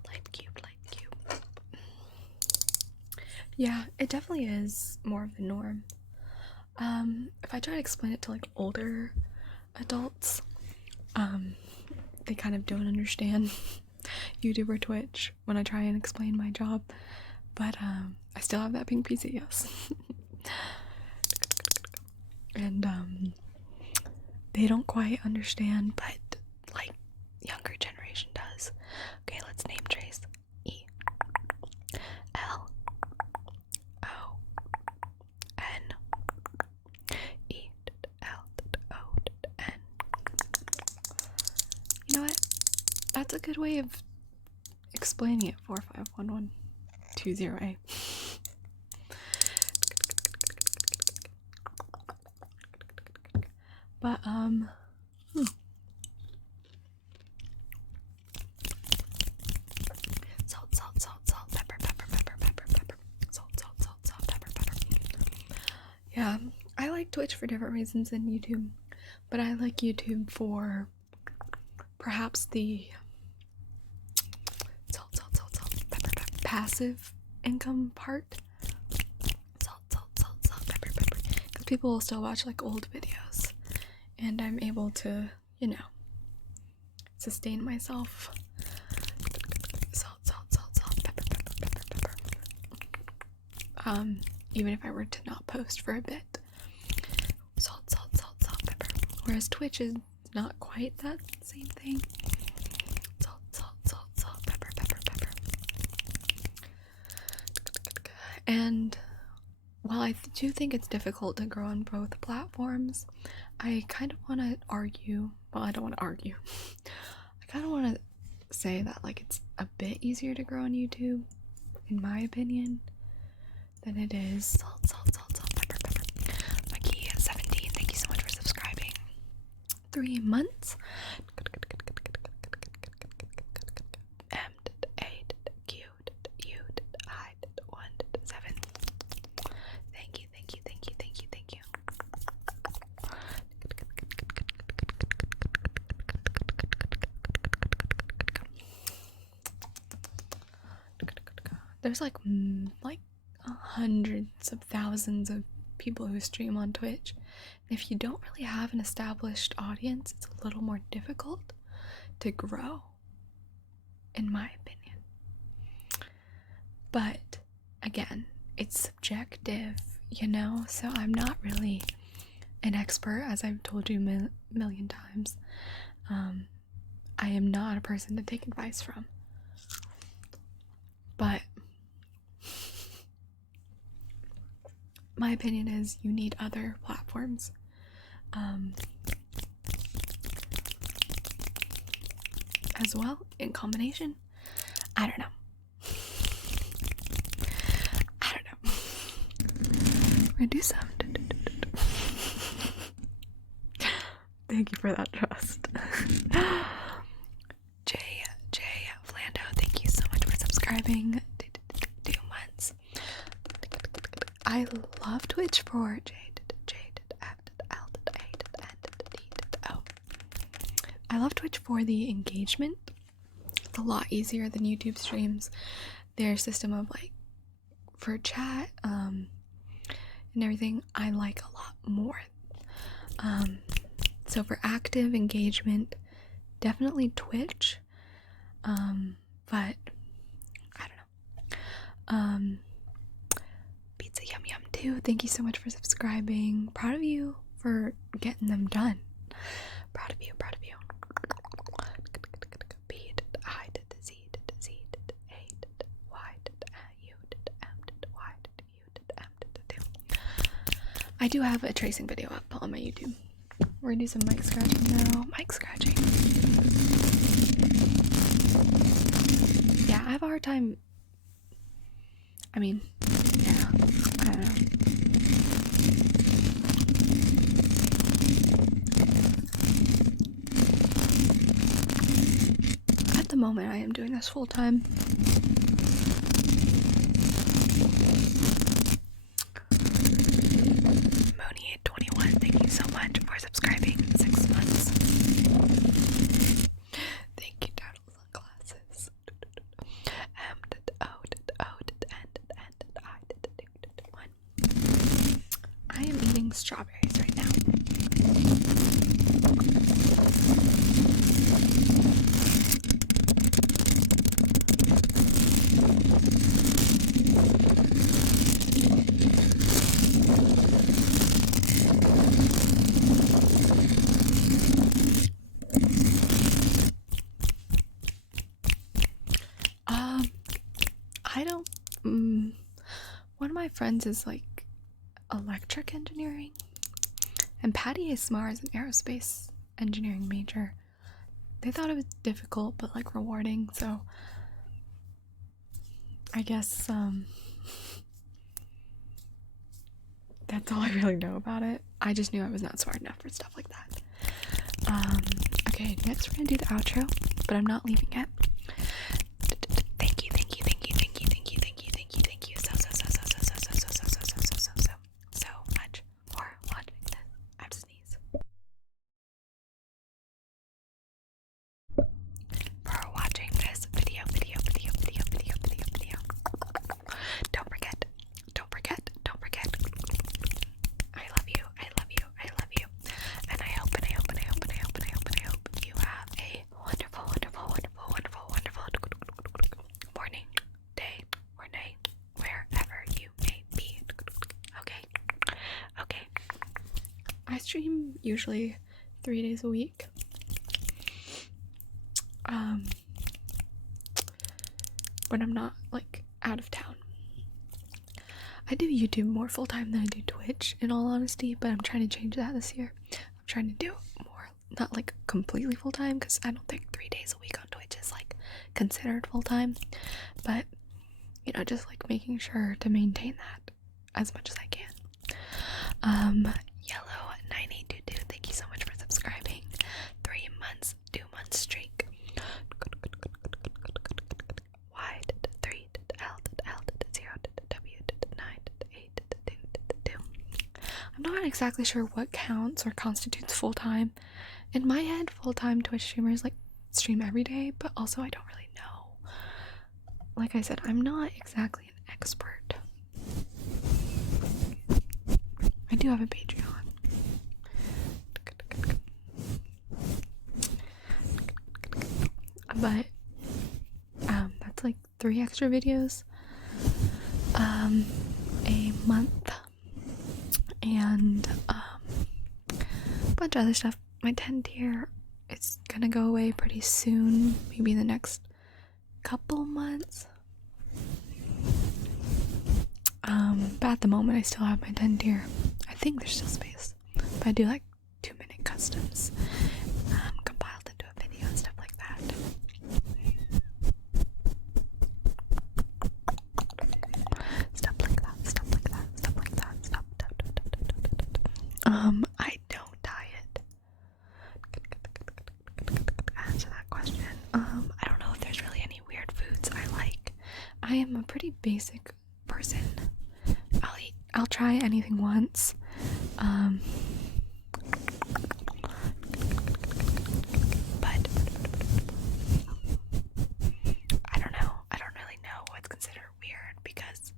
Light cube, light cube. Yeah, it definitely is more of the norm. If I try to explain it to like older adults, they kind of don't understand YouTube or Twitch when I try and explain my job. But I still have that pink PC, yes. And they don't quite understand, but like younger generation does. Okay, let's name trace. E-L-O-N E-L-O-N. You know what? That's a good way of explaining it. 451120A. But salt, pepper, salt, pepper. Yeah, I like Twitch for different reasons than YouTube, but I like YouTube for perhaps the salt, pepper, passive income part. Salt, pepper, because people will still watch like old videos, and I'm able to, you know, sustain myself. Salt, pepper. Even if I were to not post for a bit. Salt, pepper. Whereas Twitch is not quite that same thing. Salt, pepper. And while I do think it's difficult to grow on both platforms, I kind of want to argue. Well, I don't want to argue. I kind of want to say that like it's a bit easier to grow on YouTube, in my opinion, than it is. Salt, pepper. Mikey 17, thank you so much for subscribing. 3 months. M-A-Q-U-I-1-7. Thank you. There's like hundreds of thousands of people who stream on Twitch. And if you don't really have an established audience, it's a little more difficult to grow, in my opinion. But again, it's subjective, you know, so I'm not really an expert, as I've told you a million times. I am not a person to take advice from. But my opinion is you need other platforms. As well, in combination. I don't know. We're gonna do some. Thank you for that trust. J Flando, thank you so much for subscribing. 2 months. I love Twitch for I love Twitch for the engagement. It's a lot easier than YouTube streams. Their system of like for chat and everything, I like a lot more. So for active engagement, definitely Twitch. But I don't know. Pizza Yum Yum too. Thank you so much for subscribing. Proud of you for getting them done. Proud of you, proud of you. B I Z Z A Y U M Y U M. I do have a tracing video up on my YouTube. We're gonna do some mic scratching now. Mic scratching. Yeah, I have a hard time. I mean, yeah, I don't know. At the moment, I am doing this full time. Mooney821, thank you so much for subscribing. 6 months. Thank you, Turtle Sunglasses. I am eating strawberries right now. I don't. One of my friends is like electric engineering, and Patty Asmar is an aerospace engineering major. They thought it was difficult but like rewarding, so I guess that's all I really know about it. I just knew I was not smart enough for stuff like that. Okay, next we're gonna do the outro, but I'm not leaving yet. Thank you so much for watching this. I have to sneeze. For watching this video. Don't forget. I love you. And I hope you have a wonderful morning, day, or night, wherever you may be. Okay. I stream usually 3 days a week. When I'm not like out of town. I do YouTube more full time than I do Twitch, in all honesty, but I'm trying to change that this year. I'm trying to do more, not like completely full time, because I don't think 3 days a week on Twitch is like considered full time, but you know, just like making sure to maintain that as much as I can. Yellow9822, thank you so much for subscribing. 3 months, 2 months streak. Y 3 L L 0 W 9 8 2. I'm not exactly sure what counts or constitutes full time. In my head, full time Twitch streamers like stream every day, but also I don't really know. Like I said, I'm not exactly an expert. I do have a Patreon. But that's like 3 extra videos a month, and a bunch of other stuff. My 10 tier is gonna go away pretty soon, maybe in the next couple months. But at the moment I still have my 10 tier. I think there's still space, but I do like 2-minute customs compiled into a video and stuff like that. I don't diet. Answer that question. I don't know if there's really any weird foods I like. I am a pretty basic person. I'll try anything once. But I don't know. I don't really know what's considered weird, because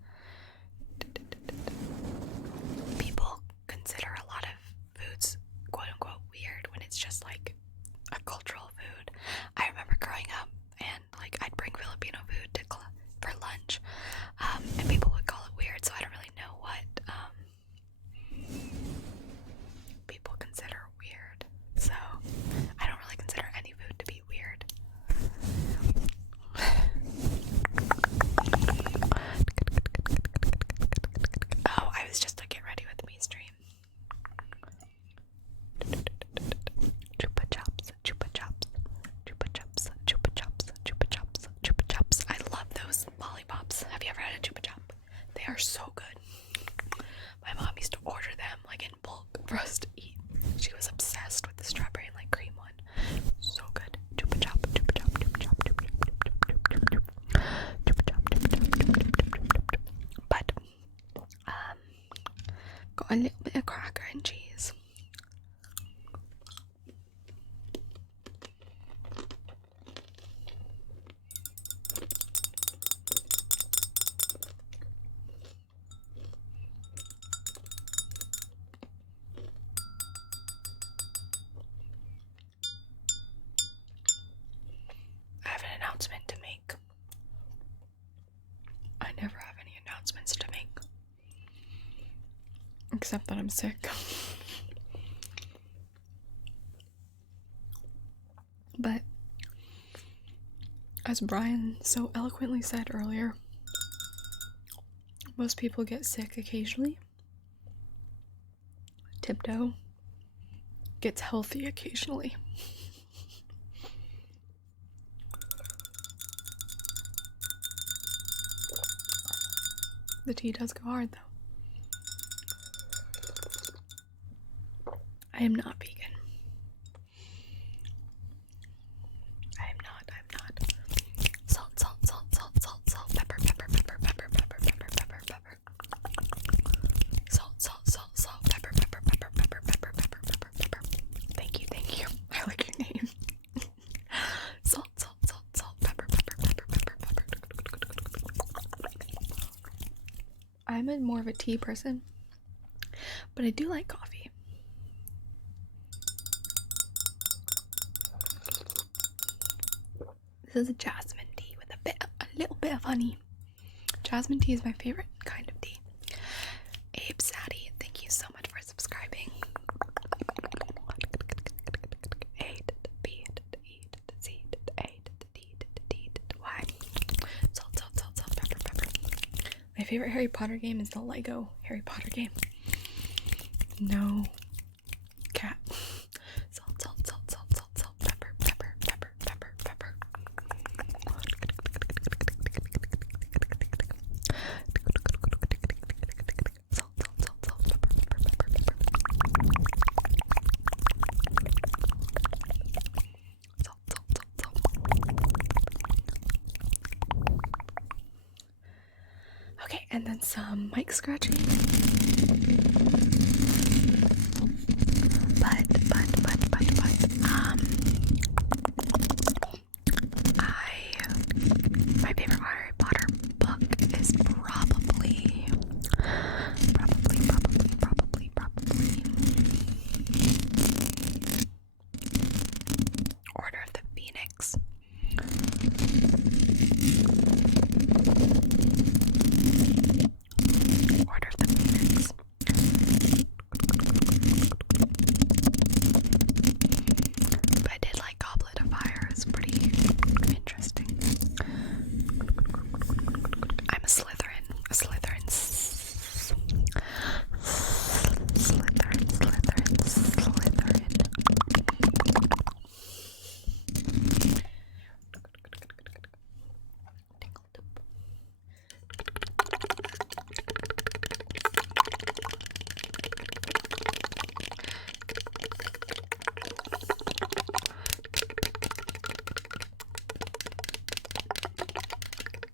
so good. My mom used to order them like in bulk for us to eat. She was obsessed with the strawberry and like cream one. So good. Chupa chop, chupa chop, chupa chop, chupa chop, chupa chop, chupa chop. But got a little bit of cracker and cheese. I have an announcement to make. I never have any announcements to make. Except that I'm sick. But as Brian so eloquently said earlier, most people get sick occasionally. Tiptoe gets healthy occasionally. The tea does go hard though. I am not vegan. I am not. Salt, salt, salt, salt, salt, salt, pepper, pepper, pepper, pepper, pepper, pepper, pepper, pepper. Salt, salt, salt, salt, pepper, pepper, pepper, pepper, pepper, pepper, pepper, pepper. Thank you. I like your name. Salt, salt, salt, salt, pepper, pepper, pepper, pepper, pepper. I'm more of a tea person, but I do like coffee. This is a jasmine tea with a little bit of honey. Jasmine tea is my favorite kind of tea. Abe Sadie, thank you so much for subscribing. A to the B to the E to the Z to the A to the D to the D to the Y. Salt, salt, salt, salt, pepper, pepper. My favorite Harry Potter game is the Lego Harry Potter game. No cat. Salt, salt, salt, salt, salt, salt, pepper, pepper, pepper, pepper, pepper. Salt, salt, salt, salt, pepper, pepper, pepper, pepper. Salt, salt, salt, salt. Okay, and then some mic scratching. But my favorite Harry Potter book is probably Order of the Phoenix. Order of the Phoenix. But I did like Goblet of Fire. It's pretty interesting. I'm a Slytherin.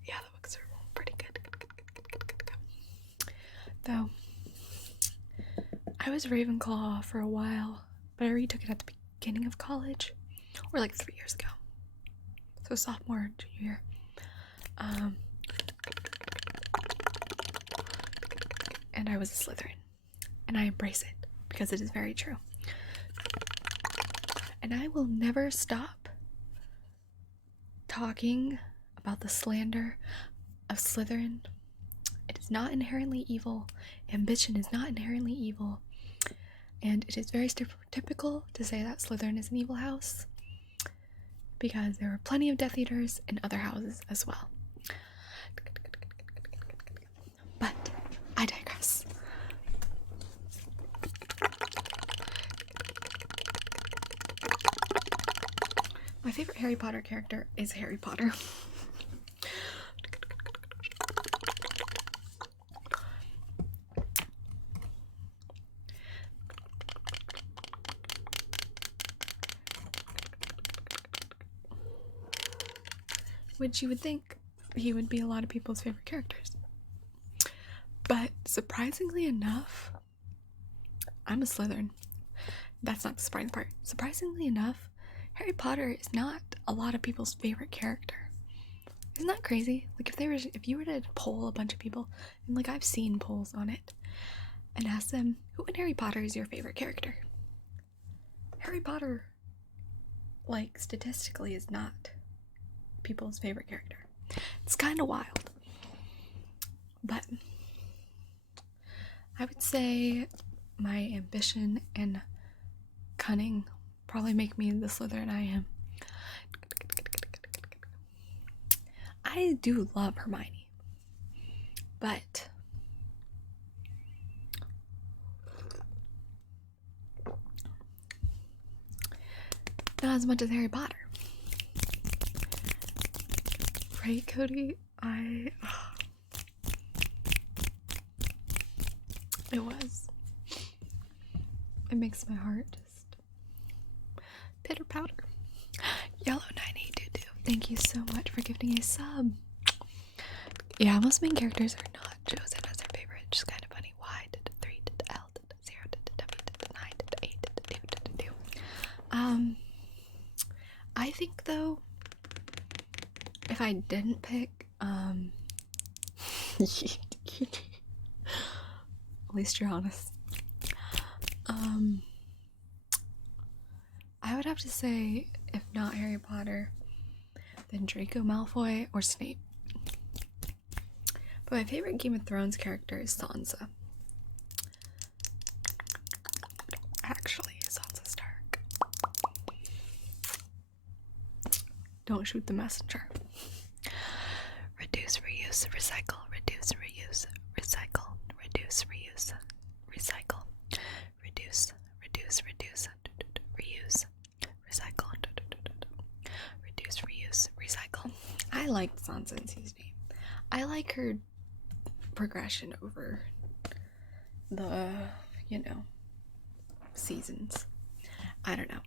Yeah, the books are pretty good. Though, I was Ravenclaw for a while, but I retook it at the beginning of college, or like 3 years ago. So sophomore, junior year. And I was a Slytherin, and I embrace it because it is very true. And I will never stop talking about the slander of Slytherin. It is not inherently evil. Ambition is not inherently evil. And it is very typical to say that Slytherin is an evil house, because there were plenty of Death Eaters in other houses as well. But I digress. My favorite Harry Potter character is Harry Potter. which you would think he would be a lot of people's favorite characters. But surprisingly enough, I'm a Slytherin. That's not the surprising part. Surprisingly enough, Harry Potter is not a lot of people's favorite character. Isn't that crazy? Like if you were to poll a bunch of people, and like I've seen polls on it, and ask them, who in Harry Potter is your favorite character? Harry Potter, like, statistically is not people's favorite character. It's kind of wild. But I would say my ambition and cunning probably make me the Slytherin I am. I do love Hermione, but not as much as Harry Potter. Right, Cody? It makes my heart just pitter patter. Yellow 982, thank you so much for gifting a sub. Yeah, most main characters are not chosen as their favorite, which is kind of funny. Y did 3 did L did 0 did W did 9 did 8 did 2 did 2. I think though, if I didn't pick, at least you're honest. I would have to say, if not Harry Potter, then Draco Malfoy or Snape. But my favorite Game of Thrones character is Sansa. Actually, Sansa Stark. Don't shoot the messenger. Reduce, reuse, recycle. Reduce, reuse, recycle. Reduce, reuse, recycle. Reduce, reduce, reduce, reuse, recycle. Reduce, reuse, recycle. I liked Sansa in season 8. I like her progression over the, seasons. I don't know.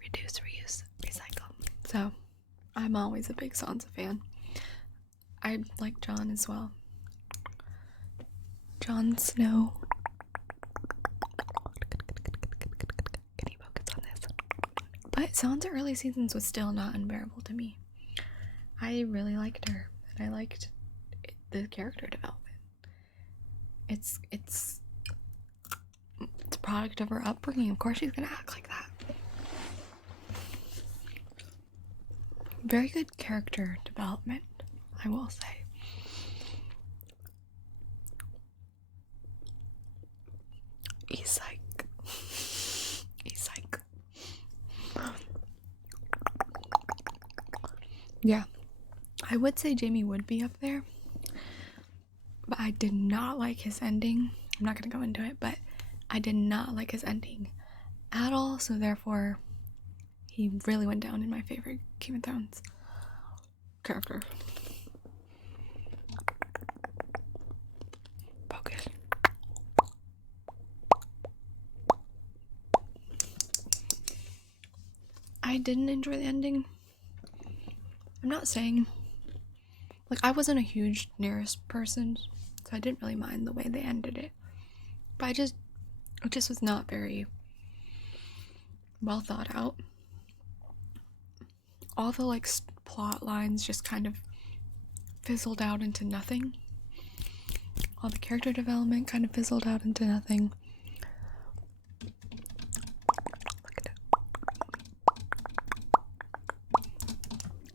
Reduce, reuse, recycle. So, I'm always a big Sansa fan. I like Jon as well. Jon Snow. Can you focus on this? But Sansa early seasons was still not unbearable to me. I really liked her, and I liked the character development. It's a product of her upbringing. Of course she's gonna act like that. Very good character development, I will say. E-psych. E-psych. Yeah. I would say Jamie would be up there, but I did not like his ending. I'm not gonna go into it, but I did not like his ending at all, so therefore he really went down in my favorite Game of Thrones character. Focus. I didn't enjoy the ending. I'm not saying, like, I wasn't a huge Daenerys person, so I didn't really mind the way they ended it. But it just was not very well thought out. All the, like, plot lines just kind of fizzled out into nothing. All the character development kind of fizzled out into nothing.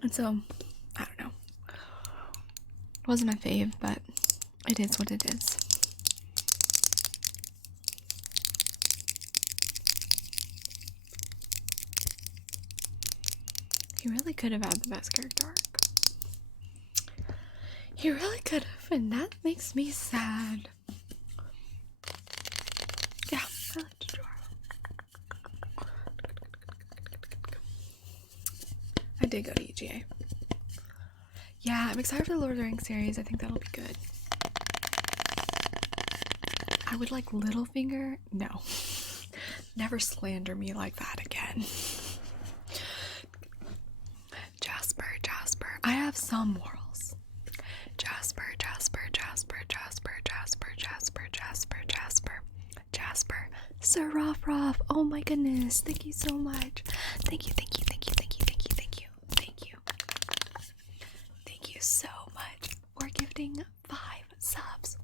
And so, I don't know. It wasn't my fave, but it is what it is. He really could have had the best character arc. He really could have, and that makes me sad. Yeah, I like the drawer. I did go to EGA. Yeah, I'm excited for the Lord of the Rings series. I think that'll be good. I would like Littlefinger. No. Never slander me like that again. Jasper, Jasper. I have some morals. Jasper, Jasper, Jasper, Jasper, Jasper, Jasper, Jasper, Jasper, Jasper. Sir Roff Roff. Oh my goodness. Thank you so much. Thank you, thank you, thank you, thank you, thank you, thank you, thank you. Thank you so much for gifting 5 subs.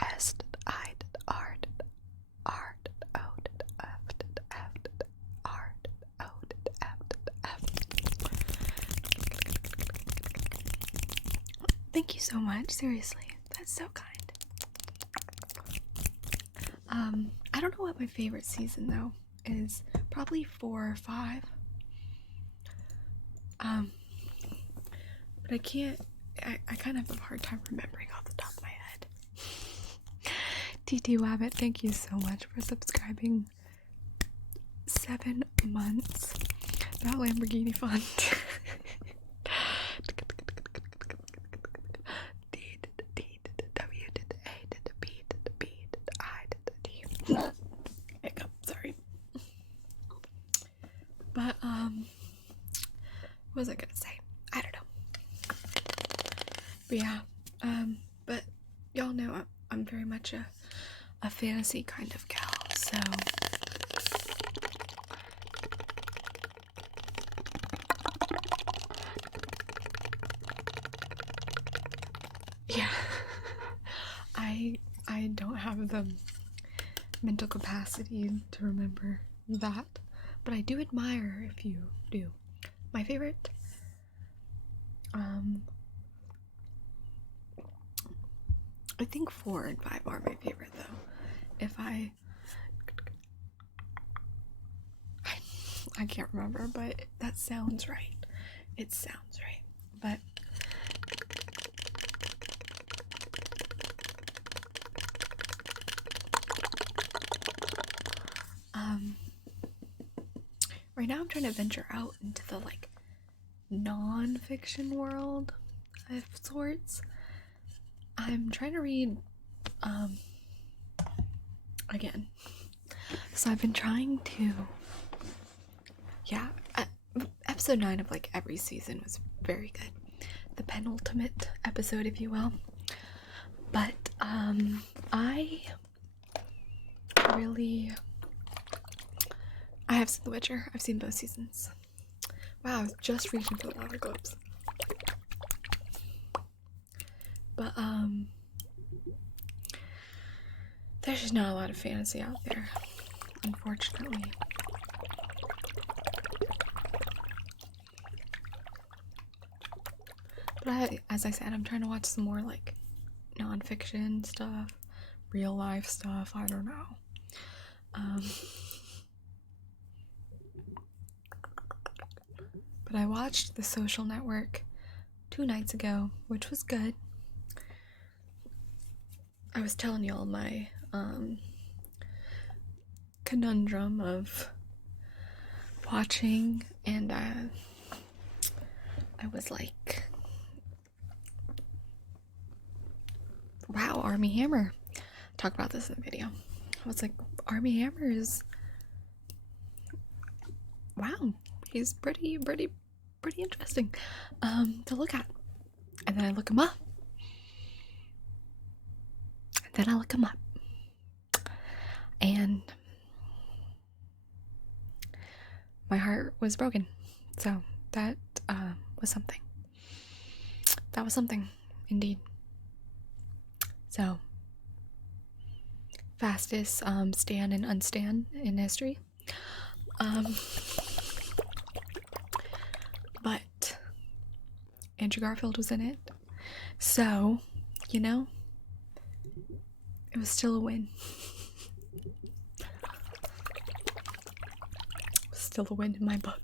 S I R R O F F R O F F. Thank you so much. Seriously, that's so kind. I don't know what my favorite season though is. Probably 4 or 5. But I can't. I kind of have a hard time remembering off the top of my head. TT Wabbit, thank you so much for subscribing. 7 months. That Lamborghini fund. Hiccup, sorry. But what was I gonna say? I don't know. But yeah, but y'all know I'm very much a fantasy kind of gal, so yeah. I don't have the mental capacity to remember that, but I do admire if you do. My favorite, I think 4 and 5 are my favorite though. If I can't remember, but that sounds right. It sounds right. But right now I'm trying to venture out into the like non-fiction world of sorts. I'm trying to read again. So I've been trying to episode 9 of like every season was very good. The penultimate episode, if you will. But I have seen The Witcher. I've seen both seasons. Wow, I was just reaching for the water globes. But there's just not a lot of fantasy out there, unfortunately. But as I said, I'm trying to watch some more like non-fiction stuff, real life stuff. I don't know. But I watched The Social Network 2 nights ago, which was good. I was telling y'all my conundrum of watching, and I was like, wow, Army Hammer. Talk about this in the video. I was like, Army Hammer is, wow, he's pretty interesting to look at. And then I look him up. And my heart was broken. So that was something. That was something, indeed. So, fastest stan and unstan in history. But Andrew Garfield was in it. So, you know, it was still a win. It was still a win in my book.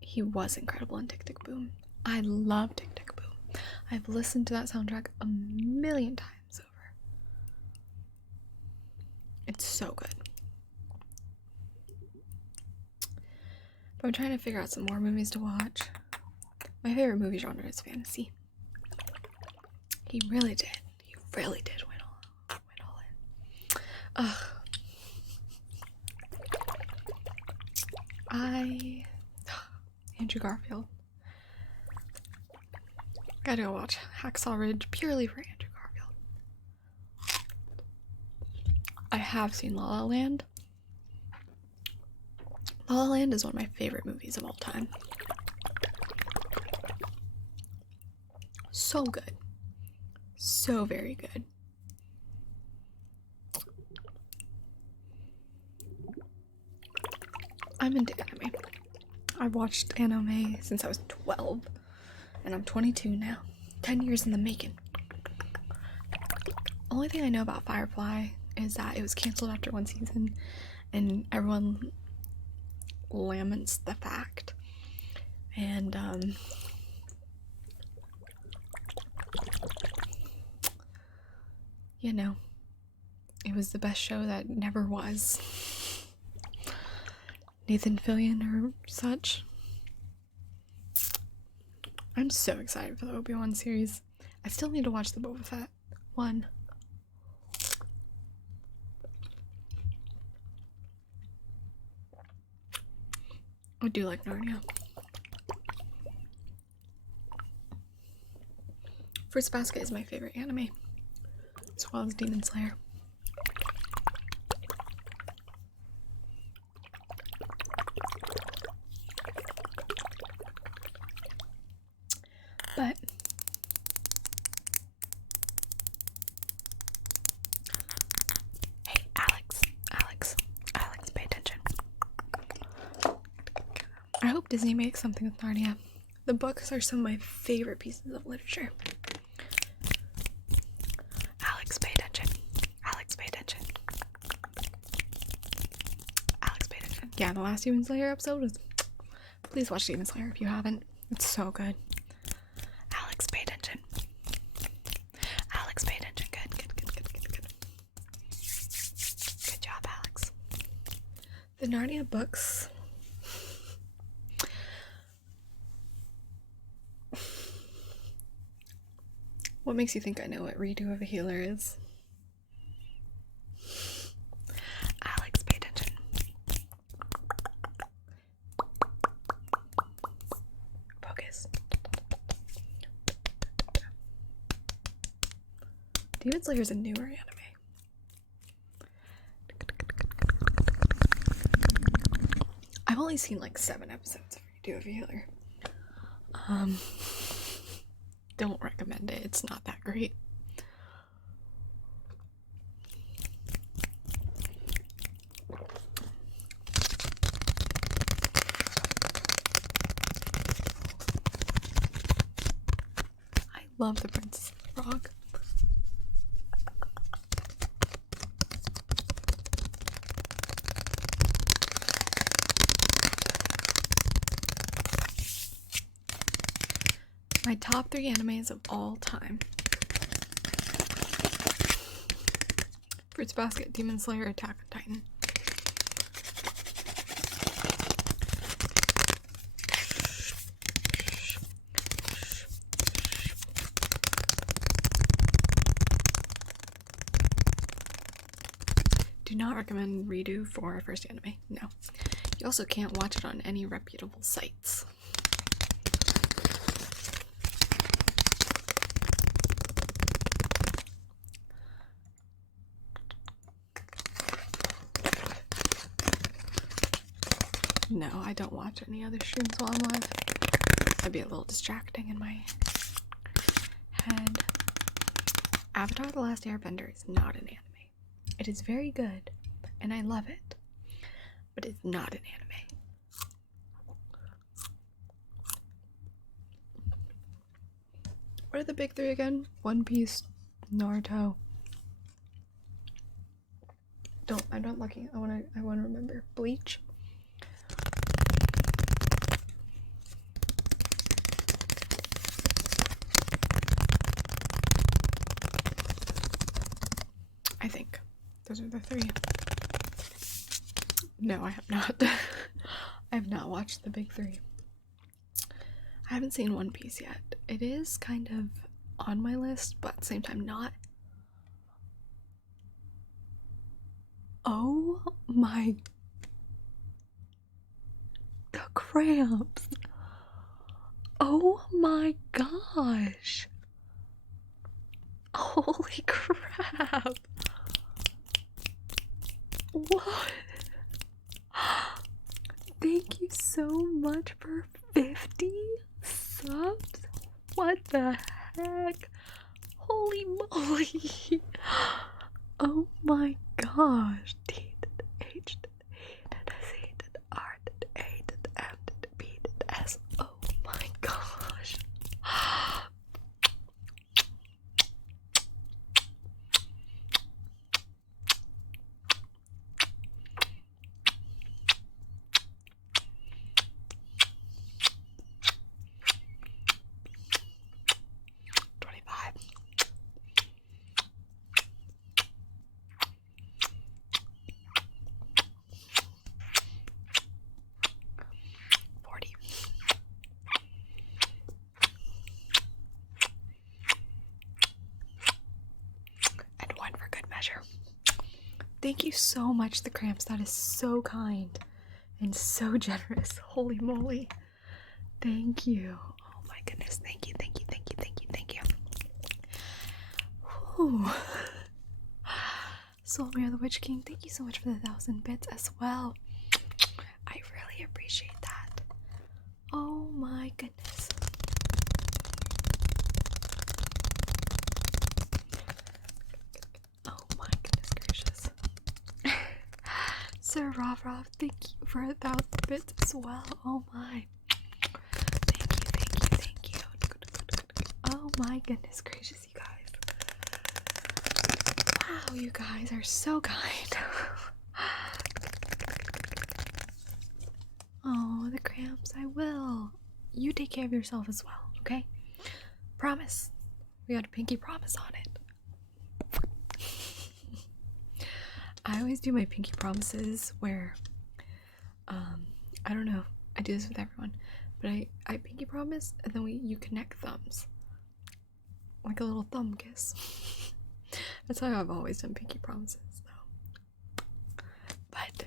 He was incredible in Tick Tick Boom. I love Tick Tick Boom. I've listened to that soundtrack a million times over. It's so good. I'm trying to figure out some more movies to watch. My favorite movie genre is fantasy. He really did. He really did win all in. Ugh. Andrew Garfield. Gotta go watch Hacksaw Ridge purely for Andrew Garfield. I have seen La La Land. La La Land is one of my favorite movies of all time. So good. So very good. I'm into anime. I've watched anime since I was 12, and I'm 22 now. 10 years in the making. Only thing I know about Firefly is that it was canceled after one season, and everyone laments the fact. And you know, it was the best show that never was. Nathan Fillion or such. I'm so excited for the Obi-Wan series. I still need to watch the Boba Fett one. I do like Narnia. Fruits Basket is my favorite anime, as well as Demon Slayer. But hey, Alex, pay attention. I hope Disney makes something with Narnia. The books are some of my favorite pieces of literature. Alex, pay attention. Yeah, the last Demon Slayer episode was... Please watch Demon Slayer if you haven't. It's so good. Alex, pay attention. Good. Good job, Alex. The Narnia books... What makes you think I know what redo of a healer is? Alex, pay attention. Focus. Demon Slayer is a newer anime. I've only seen like 7 episodes of Redo of a Healer. Don't recommend it. It's not that great. I love The Princess and the Frog. My top 3 animes of all time. Fruits Basket, Demon Slayer, Attack on Titan. Do not recommend Redo for a first anime. No. You also can't watch it on any reputable sites. No, I don't watch any other streams while I'm live. That'd be a little distracting in my head. Avatar: The Last Airbender is not an anime. It is very good, and I love it, but it's not an anime. What are the big 3 again? One Piece, Naruto. I'm not looking. I wanna remember. Bleach. I think those are the 3. No, I have not. I have not watched the big three. I haven't seen One Piece yet. It is kind of on my list, but at the same time not. Oh my, the cramps. Oh my gosh. Holy crap. What? Thank you so much for 50 subs. What the heck? Holy moly. Oh my gosh. D H C R A M B S. Oh my gosh. 25. 40. And one for good measure. Thank you so much, the cramps. That is so kind and so generous. Holy moly. Thank you. Oh my goodness. Thank you, thank you, thank you, thank you, thank you. Whew. Soulmere the Witch King, thank you so much for the 1,000 bits as well. I really appreciate that. Oh my goodness. Oh my goodness gracious. Sir Rob, thank you for 1,000 bits as well. Oh my. Thank you, thank you, thank you. Oh my goodness gracious, you guys. Wow, you guys are so kind. Oh, the cramps, I will. You take care of yourself as well, okay? Promise. We got a pinky promise on it. I always do my pinky promises where, I don't know, I do this with everyone, but I pinky promise and then you connect thumbs. Like a little thumb kiss. That's how I've always done pinky promises, though. But,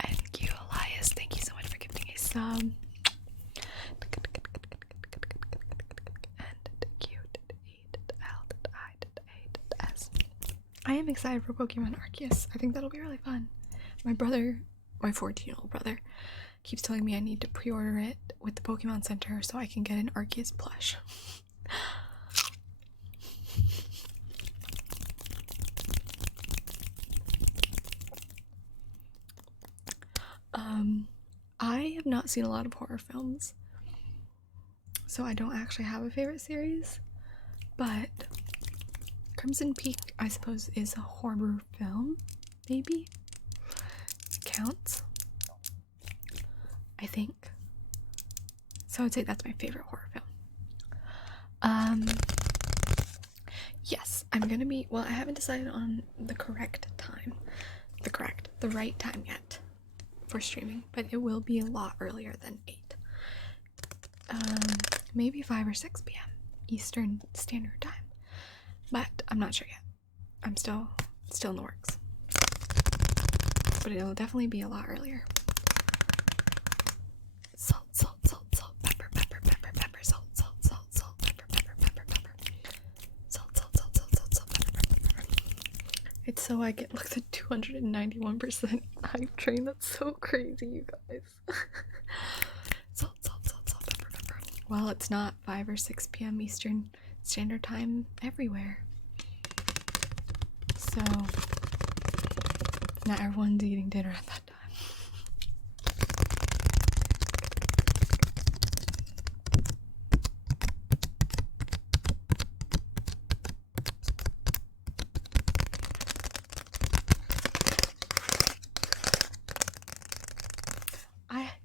thank you, Elias. Thank you so much for giving a sub. I am excited for Pokemon Arceus. I think that'll be really fun. My brother, my 14-year-old brother, keeps telling me I need to pre-order it with the Pokemon Center so I can get an Arceus plush. I have not seen a lot of horror films, so I don't actually have a favorite series, but Crimson Peak, I suppose, is a horror film, maybe? It counts, I think. So I'd say that's my favorite horror film. Yes, I'm gonna be, well, I haven't decided on the correct time, the right time yet for streaming, but it will be a lot earlier than 8. Maybe 5 or 6 p.m. Eastern Standard Time, but I'm not sure yet. I'm still in the works, but it'll definitely be a lot earlier. Salt, salt, salt, salt, pepper, pepper, pepper, pepper, salt, salt, salt, salt, pepper, pepper, pepper, pepper, salt, salt, salt, salt, salt, salt, pepper, pepper, pepper. It's so I get like the 291% hype train. That's so crazy, you guys. Salt, salt, salt, salt, pepper, pepper. Well, it's not 5 or 6 p.m. Eastern Standard Time everywhere, so not everyone's eating dinner at that time.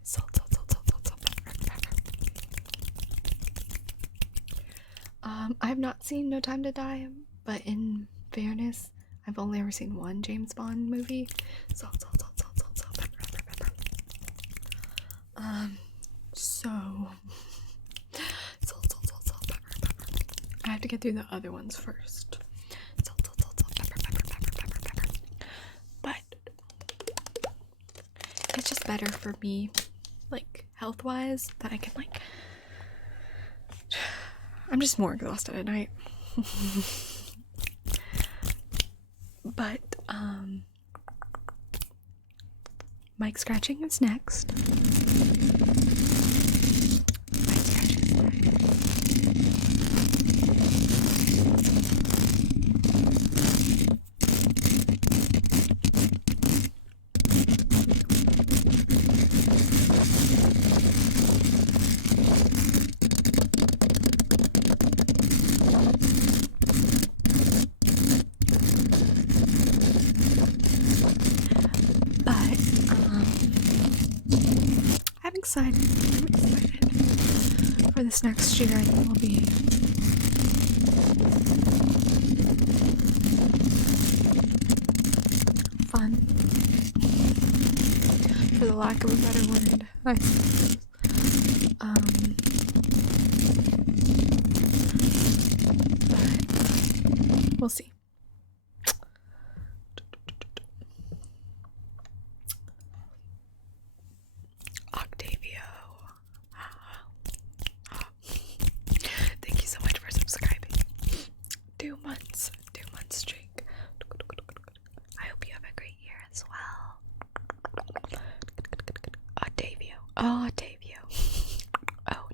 Salt, salt, salt, salt, salt, salt, pepper, pepper. I have not seen No Time to Die, but in fairness, I've only ever seen one James Bond movie. Salt, salt, salt, salt, salt, salt, pepper, pepper, So salt, pepper. I have to get through the other ones first. Salt, pepper. But it's just better for me, like health-wise, that I can like. I'm just more exhausted at night. But mic scratching is next. I'm excited for this next year. I think will be fun, for the lack of a better word, I suppose. But we'll see. Octavio. Thank you so much for subscribing. 2 months streak. I hope you have a great year as well. Octavio. Oh, Octavio. Oh,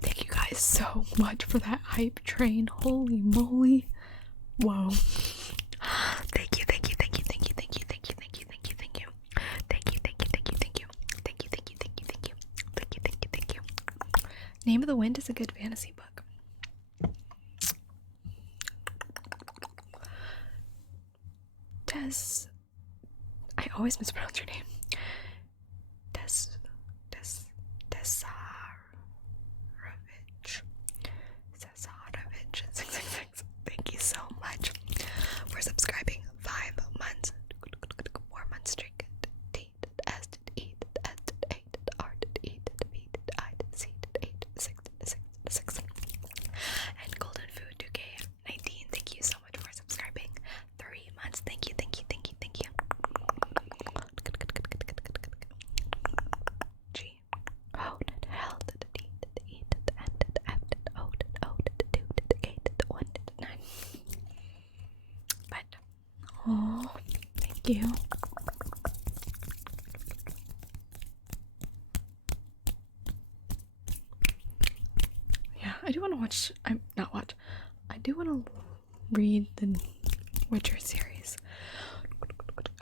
thank you guys so much for that hype train. Holy moly. Whoa. Thank you. Name of the Wind is a good fantasy book. I always mispronounce your name. Cesarovich 666. Thank you so much for subscribing. 5 months. 4 months streak. And Golden Food 2K19. Thank you so much for subscribing. 3 months. Thank you. G. O to the L to the D to the E to the N to the F to the O to the O to the 2 to the K to the 1 to the 9. But oh, thank you. Yeah, I do want to watch. I do want to read the Witcher series.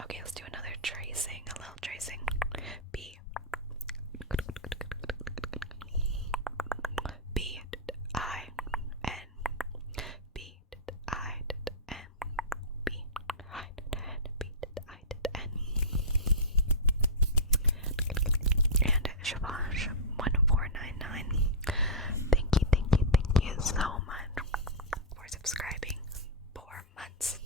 Okay, let's do another tracing. A little tracing. B. B. I. N. B. I. N. B. I. N. B. I. N. And Shavash 1499. Thank you so much for subscribing. 4 months.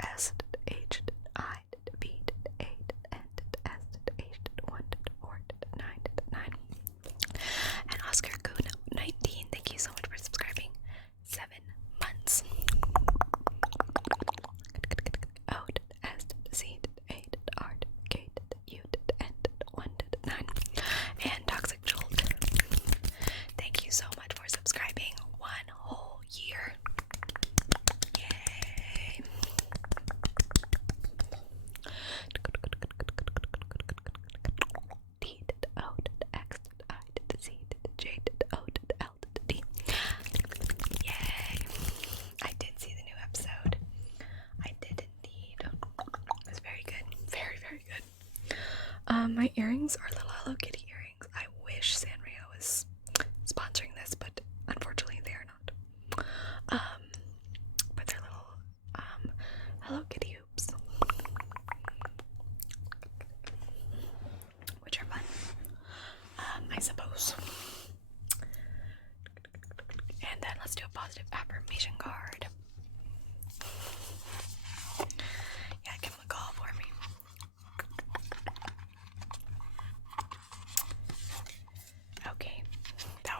S H I B A N S H 1 4 9 and Oscar Goon 19. Thank you so much for subscribing. 7 months. O S C A R K U N 1 9 and Toxic Jolt. Thank you so much for subscribing. 1 whole year. Yay. D O X I Z J O L D. Yay. I did see the new episode. I did indeed. It was very good. Very good. My earrings are little Hello Kitty earrings. I wish Sanrio was sponsoring this, but unfortunately they are not. But they're little Hello Kitty hoops, which are fun. I suppose.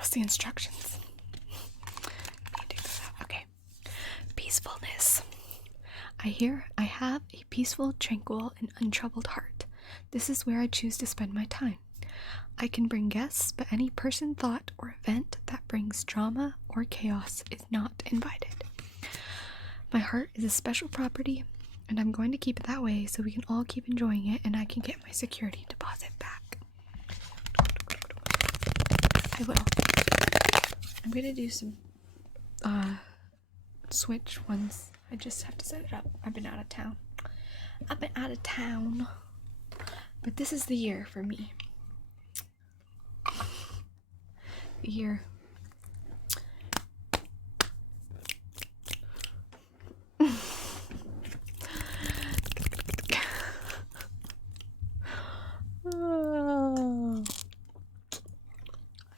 What's the instructions? Okay. Peacefulness. I have a peaceful, tranquil, and untroubled heart. This is where I choose to spend my time. I can bring guests, but any person, thought, or event that brings drama or chaos is not invited. My heart is a special property, and I'm going to keep it that way so we can all keep enjoying it and I can get my security deposit back. I will. I'm going to do some Switch ones. I just have to set it up. I've been out of town. But this is the year for me. The year. I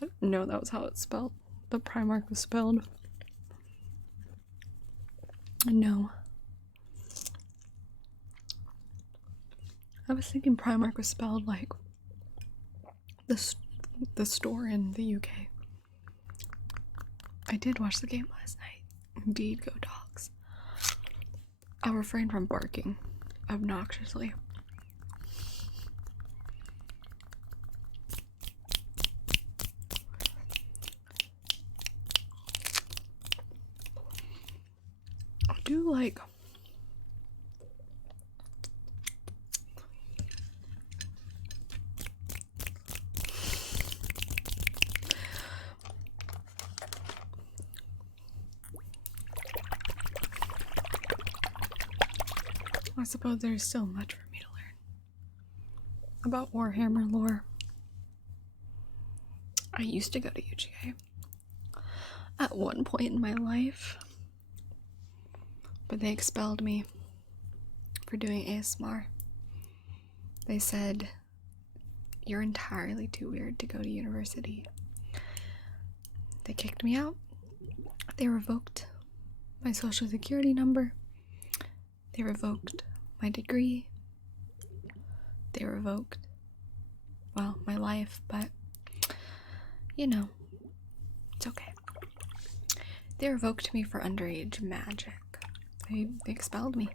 didn't know that was how it's spelled. The Primark was spelled. No. I was thinking Primark was spelled like the store in the UK. I did watch the game last night. Indeed, go dogs. I'll refrain from barking obnoxiously. I do like I suppose there's still much for me to learn about Warhammer lore. I used to go to UGA at one point in my life, but they expelled me for doing ASMR. They said, "You're entirely too weird to go to university." They kicked me out. They revoked my social security number. They revoked my degree. They revoked, well, my life, but you know, it's okay. They revoked me for underage magic. They expelled me,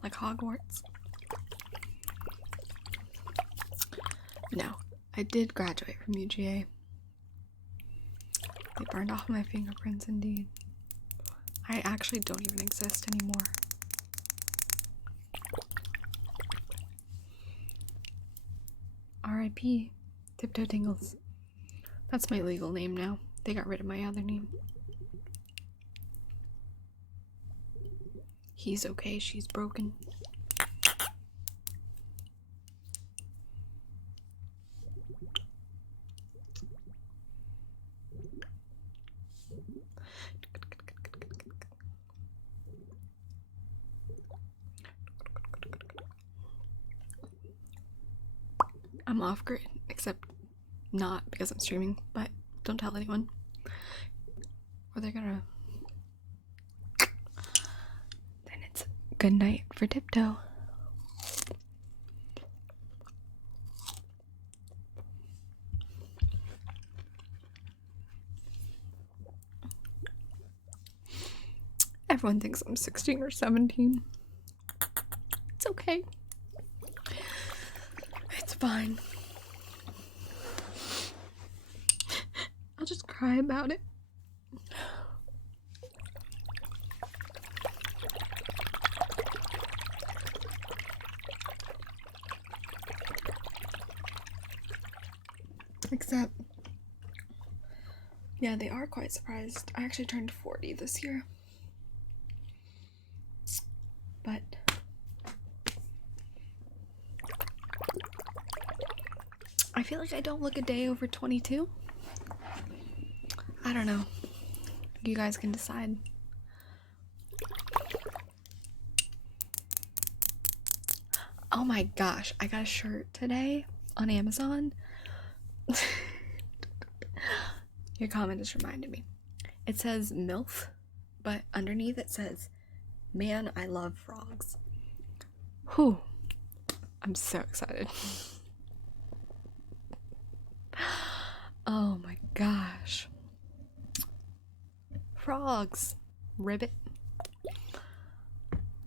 like Hogwarts. No, I did graduate from UGA. They burned off my fingerprints, indeed. I actually don't even exist anymore. R.I.P. Tiptoe Tingles. That's my legal name now. They got rid of my other name. He's okay, she's broken. I'm off grid, except not because I'm streaming, but don't tell anyone. Or they're gonna... Then it's good night for Tiptoe. Everyone thinks I'm 16 or 17. It's okay. It's fine. I'll just cry about it. Except, yeah, they are quite surprised. I actually turned 40 this year. But I feel like I don't look a day over 22. I don't know. You guys can decide. Oh my gosh, I got a shirt today on Amazon. Your comment just reminded me. It says MILF, but underneath it says, "Man, I love frogs." Whew. I'm so excited. Oh my gosh. Frogs. Ribbit.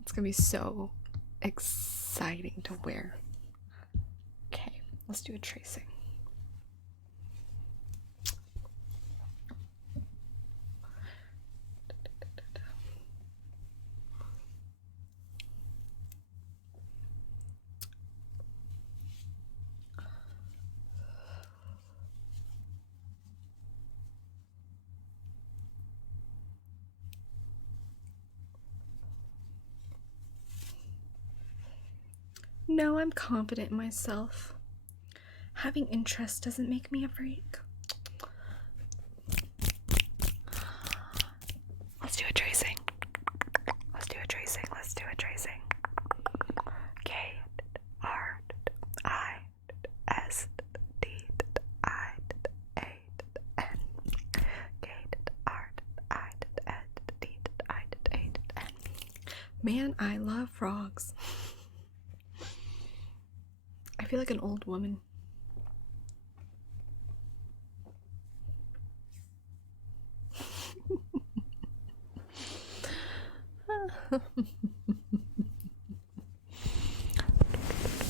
It's gonna be so exciting to wear. Okay, let's do a tracing. No, I'm confident in myself. Having interest doesn't make me a freak. Let's do a tracing. Let's do a tracing. Let's do a tracing. K R I S D I A N. K R I S D I A N. Man, I love frogs. I feel like an old woman.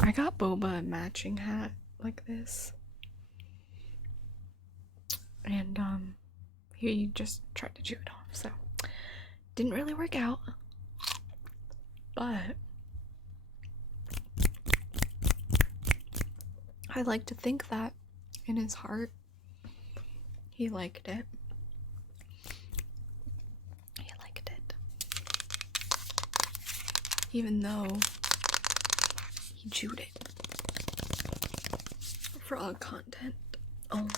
I got Boba a matching hat like this. And he just tried to chew it off, so didn't really work out. But I like to think that in his heart he liked it. He liked it. Even though he chewed it. Frog content only.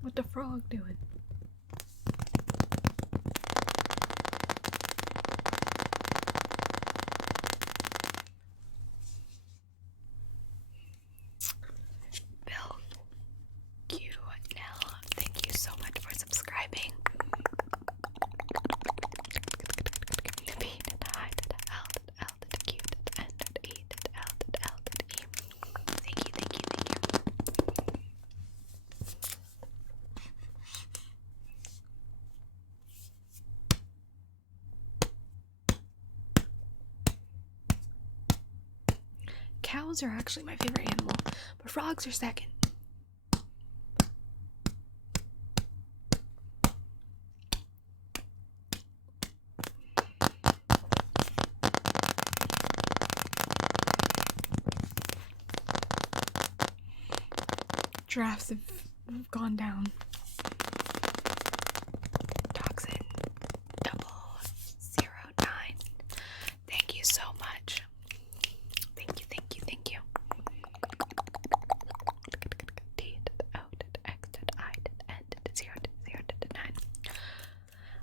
What the frog doing? Bill Q Nell, thank you so much for subscribing. Thank you, thank you, thank you. Cows are actually my favorite animal, but frogs are second. Giraffes have gone down. Toxin 009. Thank you so much. Thank you, thank you, thank you.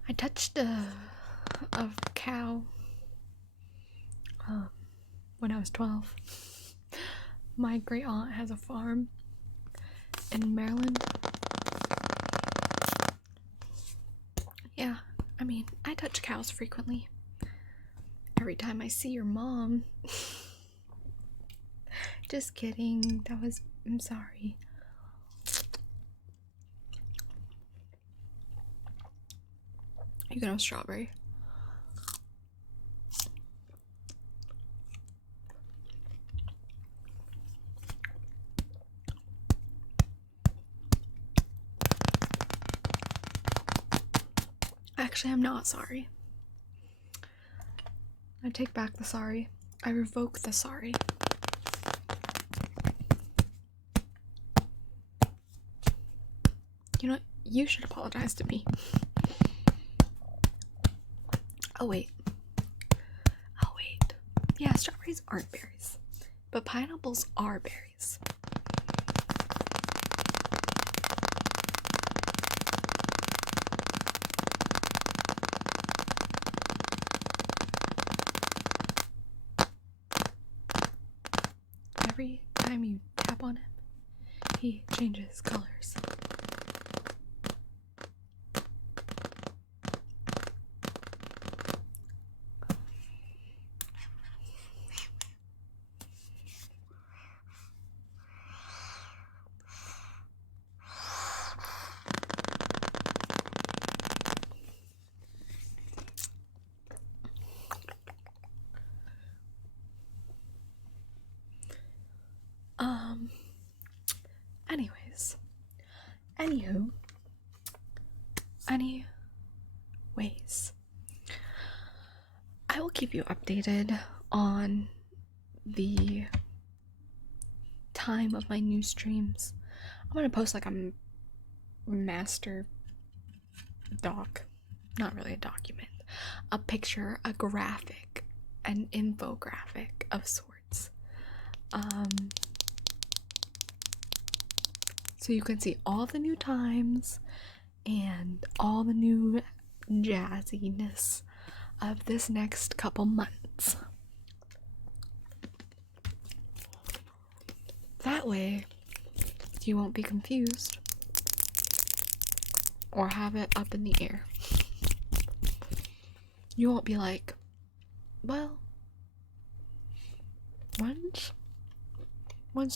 I touched a cow when I was 12. My great aunt has a farm in Maryland. Yeah, I mean, I touch cows frequently. Every time I see your mom. Just kidding. I'm sorry. You can have strawberry. Actually, I'm not sorry. I take back the sorry. I revoke the sorry. You know what? You should apologize to me. Oh, wait. Yeah, strawberries aren't berries, but pineapples are berries. every time you tap on him, he changes colors. Anyways. Anyways. I will keep you updated on the time of my new streams. I'm gonna post like a master doc, not really a document, a picture, a graphic, an infographic of sorts. So you can see all the new times and all the new jazziness of this next couple months. That way, you won't be confused or have it up in the air. You won't be like, well, when's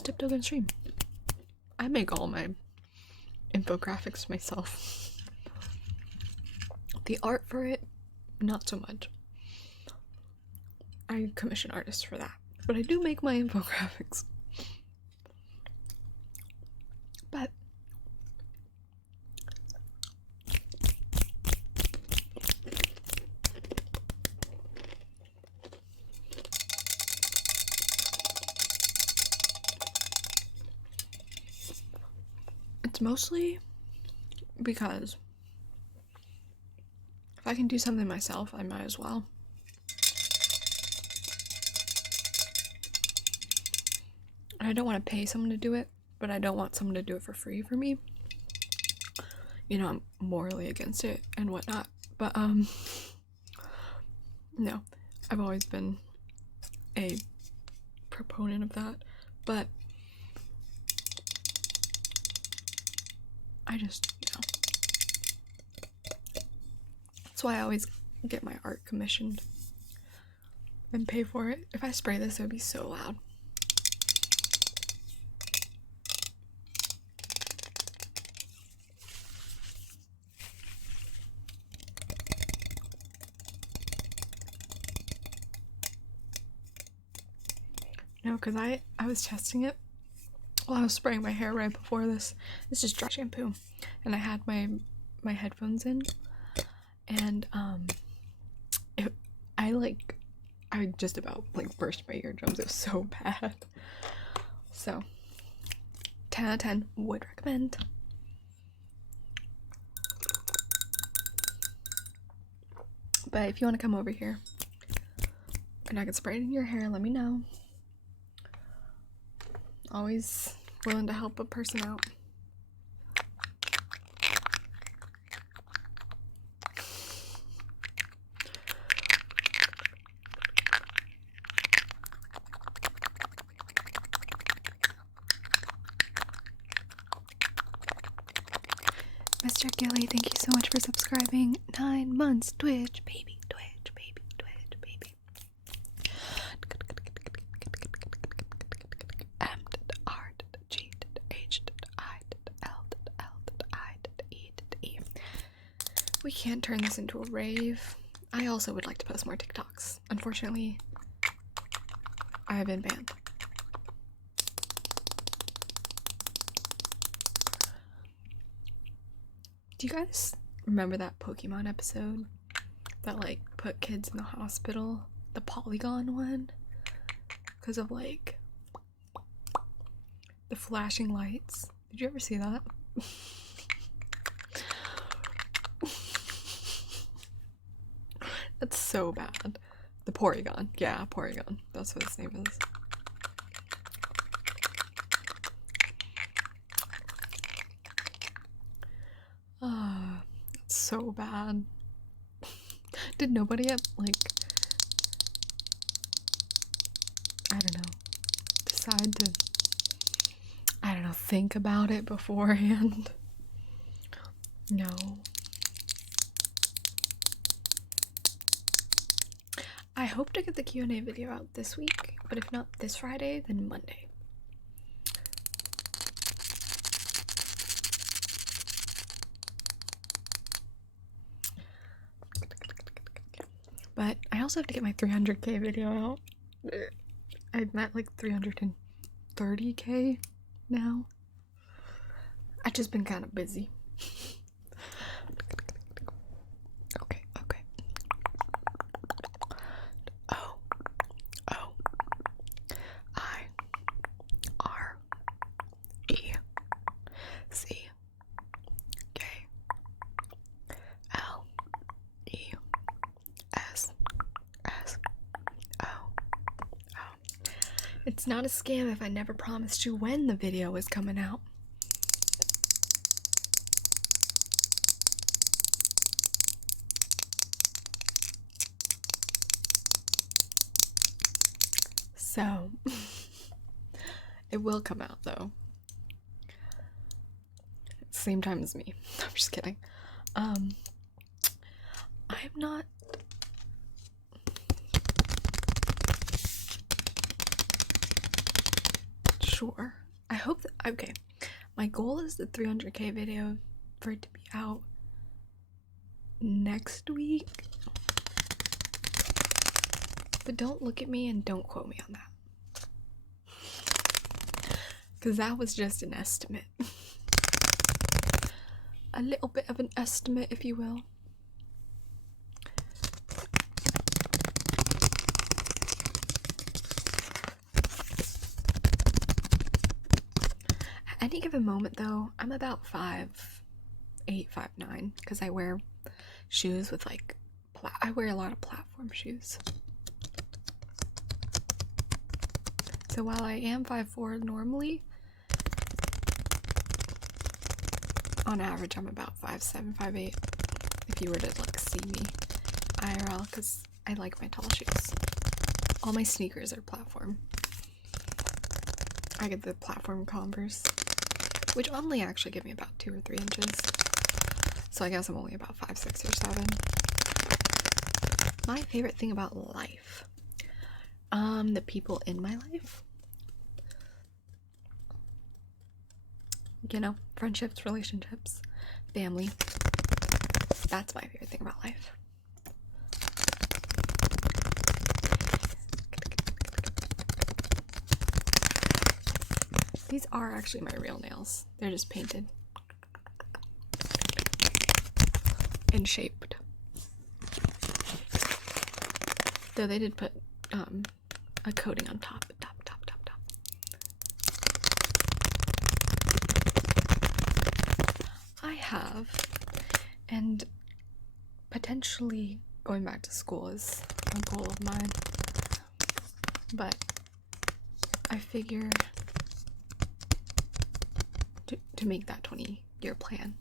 tiptoe gonna stream? I make all my infographics myself. The art for it, not so much. I commission artists for that, but I do make my infographics. But it's mostly because if I can do something myself, I might as well. I don't want to pay someone to do it, but I don't want someone to do it for free for me. You know, I'm morally against it and whatnot, but no, I've always been a proponent of that, but I just, that's why I always get my art commissioned and pay for it. If I spray this, it would be so loud. No, because I was testing it while I was spraying my hair right before this. This is dry shampoo, and I had my headphones in, and I just about burst my eardrums. It was so bad. So 10 out of 10 would recommend. But if you want to come over here and I can spray it in your hair, let me know. Always willing to help a person out. Mr. Gilly, thank you so much for subscribing. 9 months. Twitch, baby. Twitch, baby. Twitch, baby. We can't turn this into a rave. I also would like to post more TikToks. Unfortunately, I have been banned. Do you guys remember that Pokemon episode that put kids in the hospital? The Polygon one? Because of the flashing lights. Did you ever see that? That's so bad. The Porygon. Yeah, Porygon. That's what its name is. It's so bad. Did nobody at I don't know, the decide to, I don't know, think about it beforehand. No. I hope to get the Q&A video out this week, but if not this Friday, then Monday. But I also have to get my 300k video out. I'm at like 330k now. I've just been kind of busy. Okay. O I R E C K L E S S O O. It's not a scam if I never promised you when the video is coming out. So, it will come out though. Same time as me. I'm just kidding. I'm not sure. I hope that, okay. My goal is the 300k video for it to be out next week. But don't look at me and don't quote me on that. Because that was just an estimate. A little bit of an estimate, if you will. At any given moment, though, I'm about 5'8", 5'9", because I wear shoes with like, I wear a lot of platform shoes. So while I am 5'4" normally, on average I'm about 5'7", 5'8", if you were to like see me IRL, because I like my tall shoes. All my sneakers are platform. I get the platform Converse, which only actually give me about 2 or 3 inches. So I guess I'm only about 5, 6, or 7. My favorite thing about life. The people in my life. You know, friendships, relationships, family. That's my favorite thing about life. These are actually my real nails. They're just painted and shaped. Though they did put a coating on top. I have, and potentially going back to school is a goal of mine, but I figure to make that 20-year plan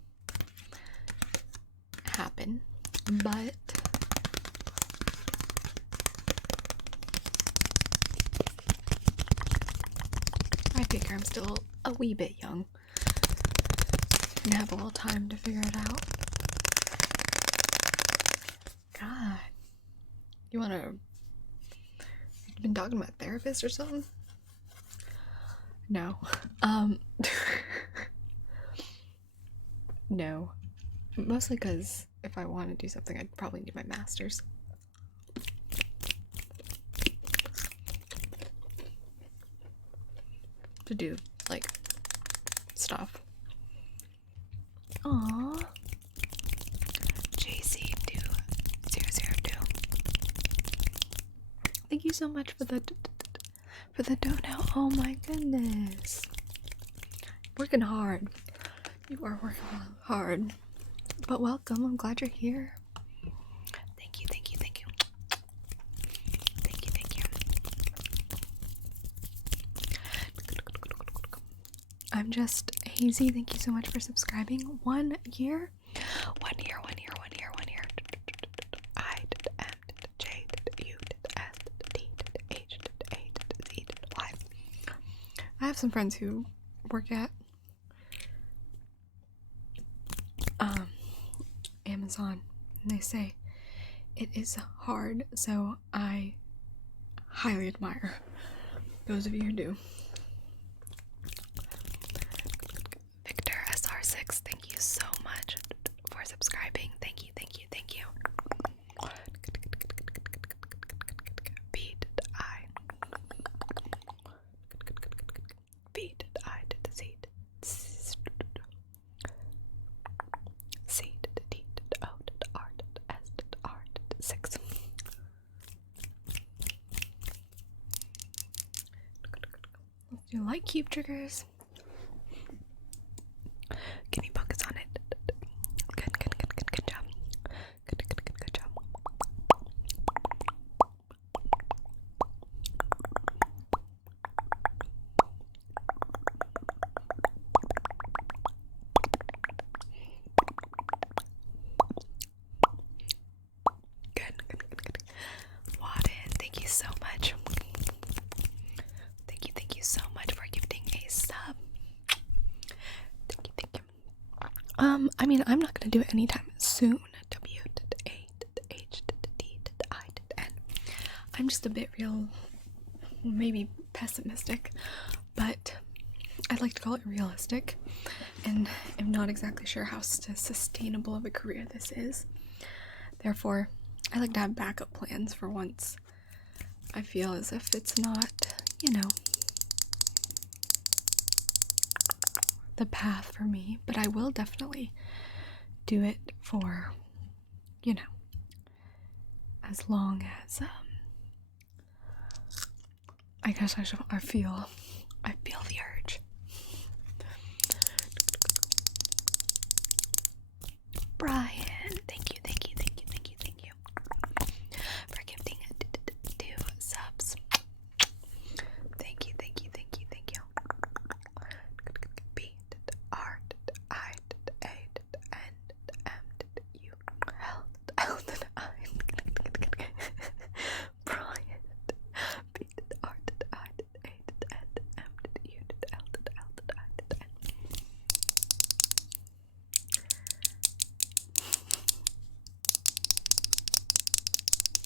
happen, but I figure I'm still a wee bit young and have a little time to figure it out. God, you been talking about a therapist or something? No. No. Mostly because if I want to do something, I'd probably need my master's. To do, like, stuff. Aww. JC2002. Thank you so much for the dono. Oh my goodness. Working hard. You are working hard. But welcome. I'm glad you're here. Thank you. I'm just Hazy. Thank you so much for subscribing. 1 year. I M J U S D H A Z Y. I have some friends who work at Amazon, and they say it is hard, so I highly admire those of you who do. Victor SR6, thank you so much for subscribing. Thank you, thank you, thank you. Beat I. Beat I to the seed. C to the D to the O to the R to the S to the R to the 6. Do you like cube triggers? Can you focus on it? Good job. Good job. Good. Wadden, thank you so much. Thank you so much for gifting a sub. Thank you. I mean, I'm not gonna do it anytime soon. W to the A to the H to the D to the I to the N. I'm just a bit maybe pessimistic, but I'd like to call it realistic, and I'm not exactly sure how sustainable of a career this is. Therefore, I like to have backup plans for once I feel as if it's not, the path for me, but I will definitely do it for, as long as, I guess I feel the urge. Brian, thank you for gifting 2 subs. Thank you. B to the R to the I to the A to the N to the M to the U L to the L to the I. Brian, B to the R to the I to the A to the N to the M to the U to the L to the L to the I to the N.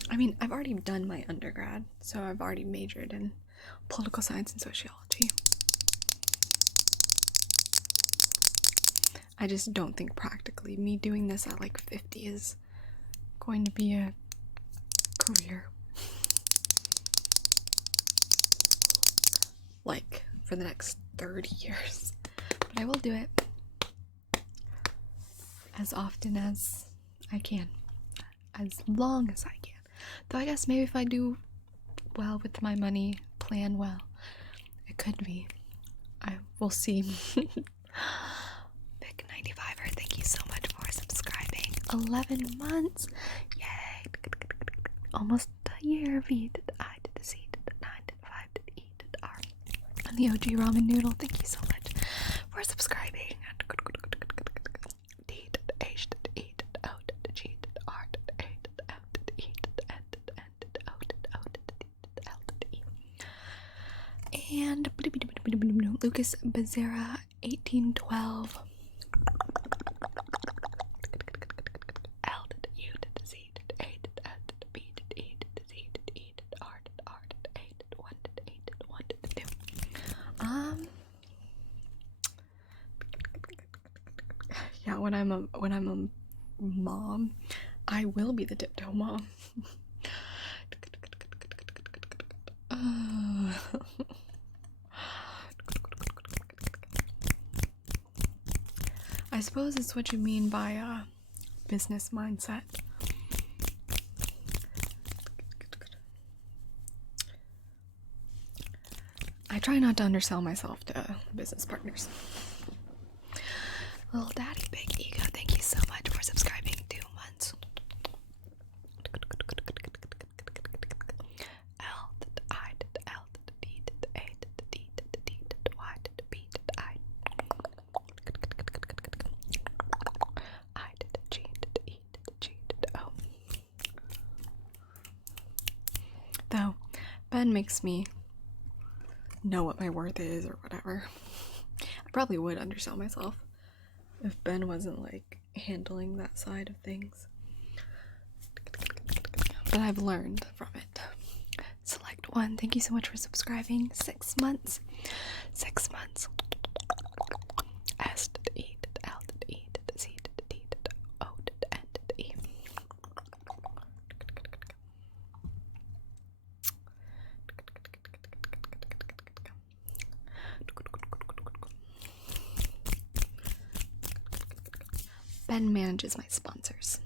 I mean, I've already done my undergrad, so I've already majored in political science and sociology. I just don't think practically me doing this at like 50 is going to be a career. Like, for the next 30 years. But I will do it as often as I can. As long as I can. Though I guess maybe if I do well with my money, plan well, it could be. I will see. Big 95er, thank you so much for subscribing. 11 months. Yay. Almost a year. V to the I to the C to the 9 to the 5 to the E to the R. And the OG ramen noodle. Thank you so much for subscribing. D to the H to the E to the O to the G to the R to the A to the M to the E to the N to the N to the O to the O to the D to the L to the E. And Lucas Bezerra 1812. L to the U to the Z to the A to the N to the B to the E to the Z to the E to the R to the R to the A to the 1 to the 8 to the 1 to the 2. Yeah, when I'm a mom, I will be the tiptoe mom. I suppose it's what you mean by business mindset. I try not to undersell myself to business partners. Little Daddy Big Ego, thank you so much for subscribing 2 months. L to the I to the L to the D to the A to the D to the D to the Y to the B to the I. I to the G to the E to the G to the O. Though, Ben makes me know what my worth is or whatever. I probably would undersell myself if Ben wasn't like handling that side of things. But I've learned from it. Select one. Thank you so much for subscribing. 6 months. 6 months. S E L E C D O N E. Ben manages my sponsors.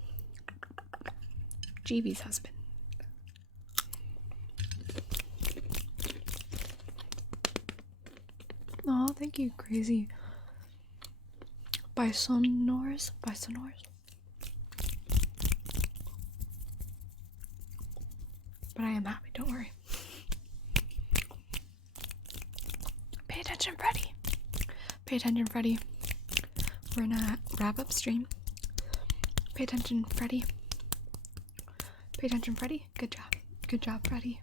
GB's husband. Oh, thank you, crazy. Bisonors. But I am happy, don't worry. Pay attention, Freddy. Pay attention, Freddy. We're gonna wrap up stream. Pay attention, Freddy. Pay attention, Freddy. Good job. Good job, Freddy.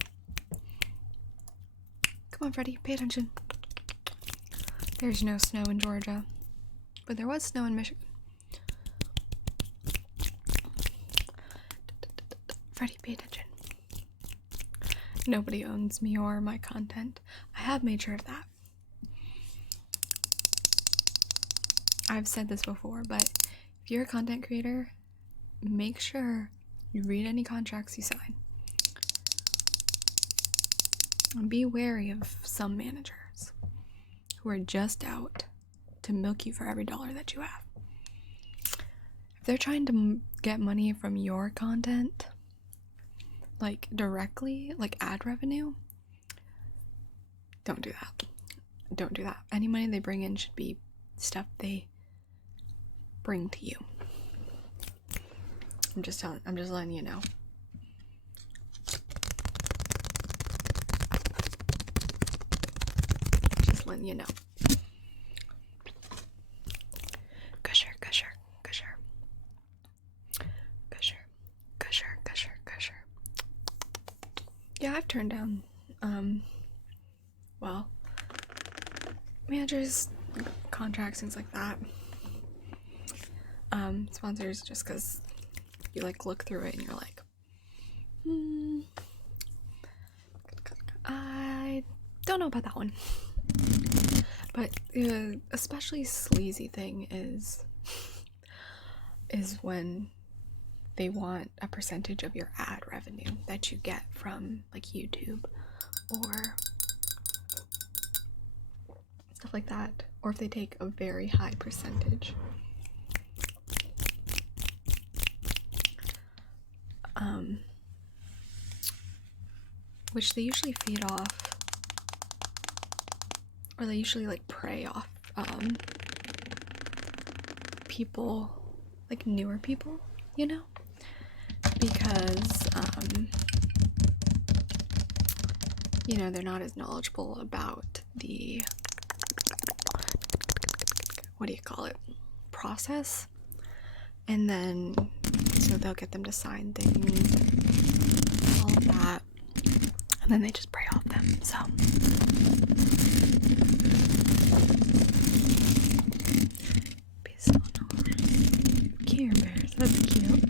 Come on, Freddy. Pay attention. There's no snow in Georgia, but there was snow in Michigan. Freddy, pay attention. Nobody owns me or my content. I have made sure of that. I've said this before, but if you're a content creator, make sure you read any contracts you sign. And be wary of some managers who are just out to milk you for every dollar that you have. If they're trying to get money from your content, like directly, like ad revenue, don't do that. Don't do that. Any money they bring in should be stuff they bring to you. I'm just letting you know. Just letting you know. Gusher. Yeah, I've turned down, well, managers, contracts, things like that. Sponsors, just because you like look through it and you're like, I don't know about that one. But especially sleazy thing is when they want a percentage of your ad revenue that you get from like YouTube or stuff like that, or if they take a very high percentage. Which they usually feed off, or they usually like prey off people, like newer people, you know, because you know, they're not as knowledgeable about the, what do you call it, process, and then so they'll get them to sign things, all of that, and then they just prey off them. So Care Bears, that's cute.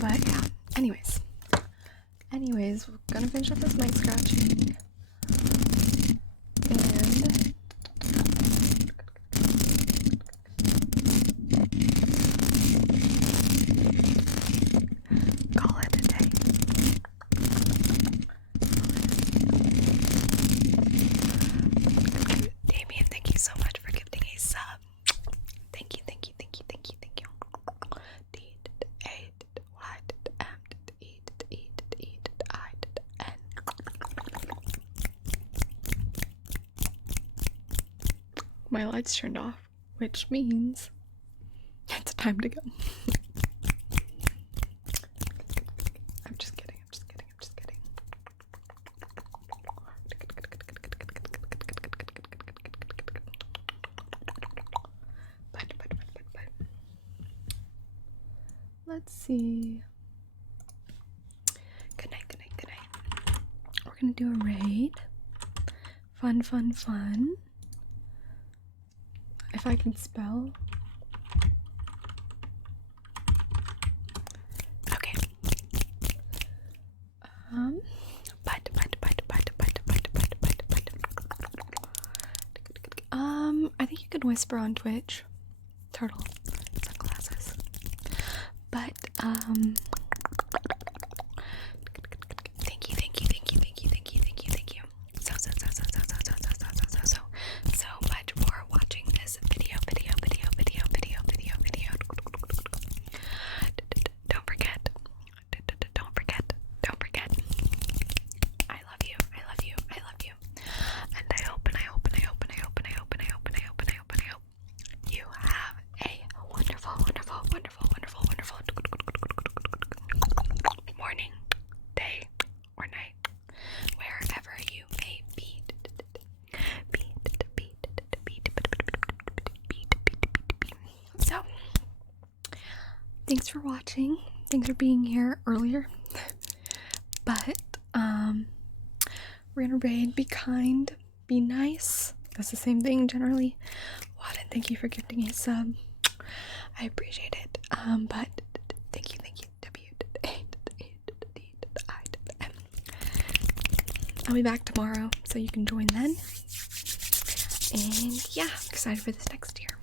But yeah, anyways, we're gonna finish up this mic scratching, and call it a day. Damien, thank you so much for gifting a sub. Thank you. My lights turned off, which means it's time to go. I'm just kidding. But let's see. do a raid. Fun, fun, fun. If I can spell. Okay. I think you could whisper on Twitch. Turtle. Sunglasses. But, Thank you. So much for watching this video. Don't forget. I love you. And I hope you have a wonderful morning, day, or night, wherever you may be. So, thanks for watching. Thanks for being here earlier. But, we're gonna raid, be kind, be nice. That's the same thing generally. Waden, thank you for gifting a sub. I appreciate it. But thank you. I'll be back tomorrow, so you can join then. And yeah, excited for this next year.